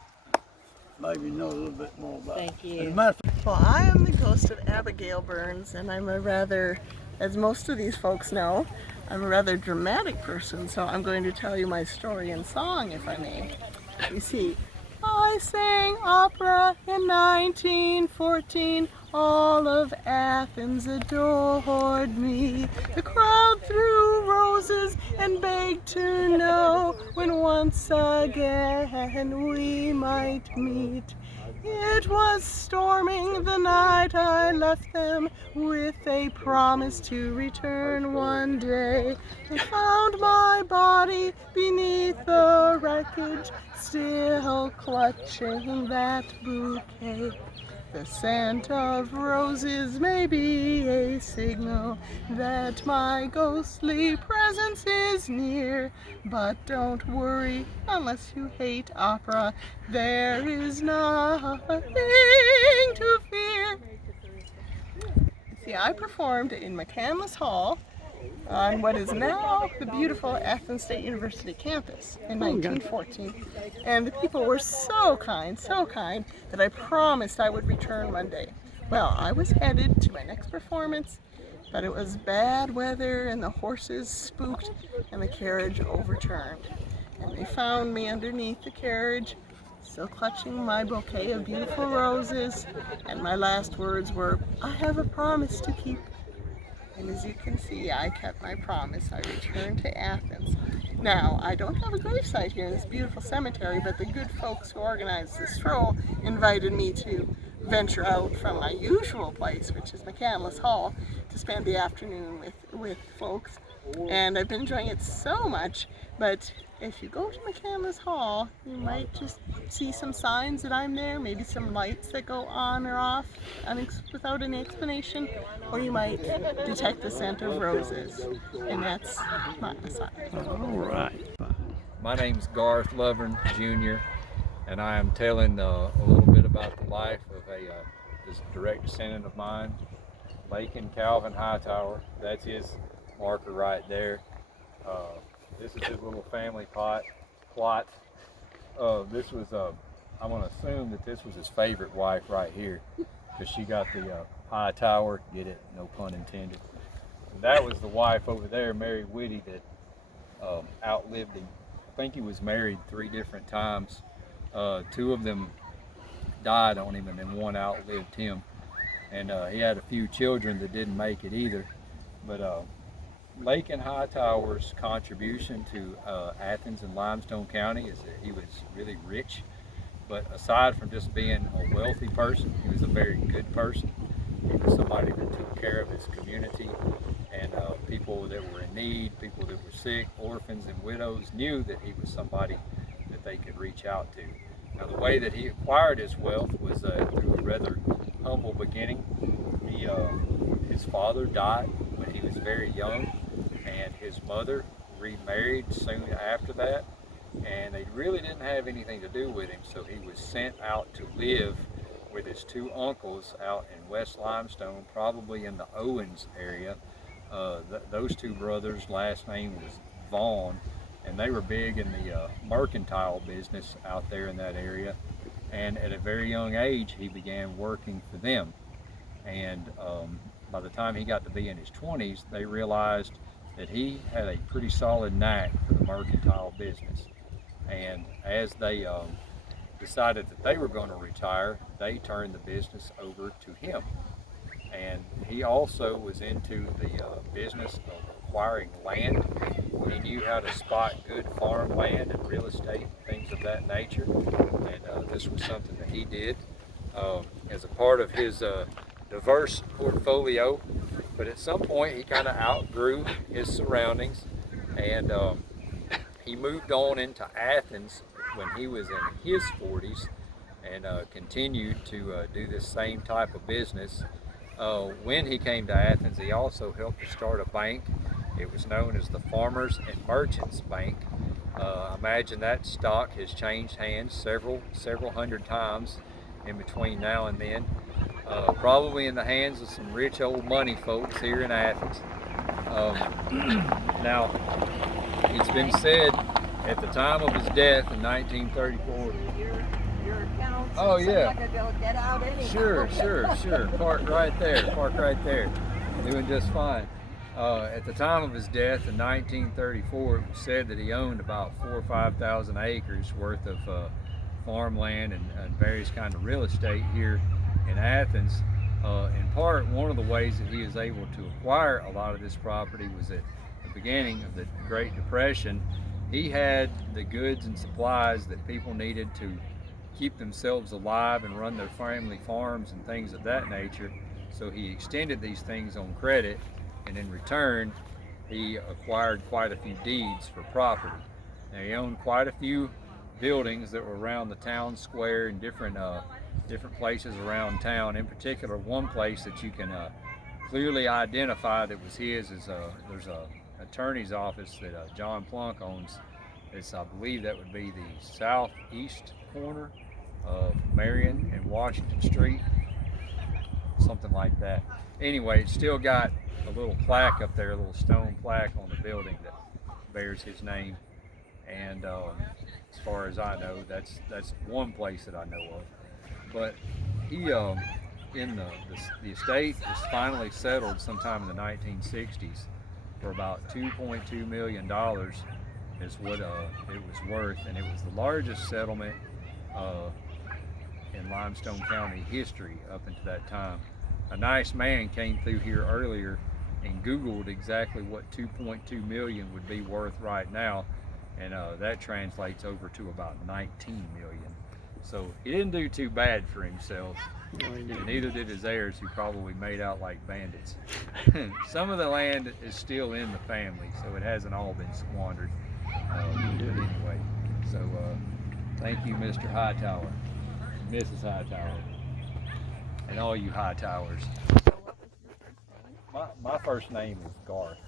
Maybe know a little bit more about it. Thank you. Well, I am the ghost of Abigail Burns, and I'm a rather, as most of these folks know, I'm a rather dramatic person, so I'm going to tell you my story in song, if I may. You see, I sang opera in 1914. All of Athens adored me. The crowd threw roses and begged to know when once again we might meet. It was storming the night I left them with a promise to return one day. They found my body beneath the wreckage, still clutching that bouquet. The scent of roses may be a signal that my ghostly presence is near, but don't worry unless you hate opera, there is nothing to fear. See, I performed in McCandless Hall on what is now the beautiful Athens State University campus in 1914. And the people were so kind that I promised I would return one day. Well, I was headed to my next performance, but it was bad weather and the horses spooked and the carriage overturned. And they found me underneath the carriage, still clutching my bouquet of beautiful roses, and my last words were, "I have a promise to keep." And as you can see, I kept my promise. I returned to Athens. Now, I don't have a gravesite here in this beautiful cemetery, but the good folks who organized the Stroll invited me to venture out from my usual place, which is McCandless Hall, to spend the afternoon with folks. And I've been enjoying it so much. But if you go to McCandless Hall, you might just see some signs that I'm there, maybe some lights that go on or off without any explanation, or you might detect the scent of roses, and that's my sign. All right. My name's Garth Lovern Jr., and I am telling a little bit about the life of this direct descendant of mine, Lakyn Calvin Hightower. That's his marker right there. This is his little family plot. This was, I'm going to assume that this was his favorite wife right here, because she got the Hightower, get it, no pun intended. And that was the wife over there, Mary Whitty, that outlived him. I think he was married 3 different times. 2 of them died on him, and then 1 outlived him. And he had a few children that didn't make it either. But Lakyn Hightower's contribution to Athens and Limestone County is that he was really rich. But aside from just being a wealthy person, he was a very good person. He was somebody that took care of his community, and people that were in need, people that were sick, orphans and widows knew that he was somebody that they could reach out to. Now, the way that he acquired his wealth was through a rather humble beginning. His father died when he was very young, and his mother remarried soon after that, and they really didn't have anything to do with him, so he was sent out to live with his 2 uncles out in West Limestone, probably in the Owens area. Those 2 brothers' last name was Vaughn, and they were big in the mercantile business out there in that area. And at a very young age, he began working for them. And by the time he got to be in his 20s, they realized that he had a pretty solid knack for the mercantile business. And as they decided that they were going to retire, they turned the business over to him. And he also was into the business of acquiring land. He knew how to spot good farmland and real estate and things of that nature. And this was something that he did as a part of his diverse portfolio. But at some point, he kind of outgrew his surroundings, and he moved on into Athens when he was in his 40s, and continued to do this same type of business. When he came to Athens, he also helped to start a bank. It was known as the Farmers and Merchants Bank. Imagine that stock has changed hands several hundred times in between now and then. Probably in the hands of some rich old money folks here in Athens. Now, it's been said at the time of his death in 1934. Your accounts. Oh yeah. Like they'll get out anyhow. Sure. Park right there. Doing just fine. At the time of his death in 1934, it was said that he owned about 4,000 or 5,000 acres worth of farmland and various kinds of real estate here in Athens. In part, one of the ways that he was able to acquire a lot of this property was at the beginning of the Great Depression. He had the goods and supplies that people needed to keep themselves alive and run their family farms and things of that nature. So he extended these things on credit, and in return, he acquired quite a few deeds for property. Now, he owned quite a few buildings that were around the town square and different places around town. In particular, one place that you can clearly identify that was his is there's a attorney's office that John Plunk owns. It's, I believe that would be the southeast corner of Marion and Washington Street, something like that. Anyway, it's still got a little plaque up there, a little stone plaque on the building that bears his name. And as far as I know, that's one place that I know of. But he, in the estate was finally settled sometime in the 1960s for about $2.2 million is what it was worth, and it was the largest settlement in Limestone County history up until that time. A nice man came through here earlier and Googled exactly what 2.2 million would be worth right now, and that translates over to about 19 million. So he didn't do too bad for himself. And neither did his heirs, who probably made out like bandits. Some of the land is still in the family, so it hasn't all been squandered. But anyway, so thank you, Mr. Hightower, Mrs. Hightower, and all you Hightowers. My first name is Garth.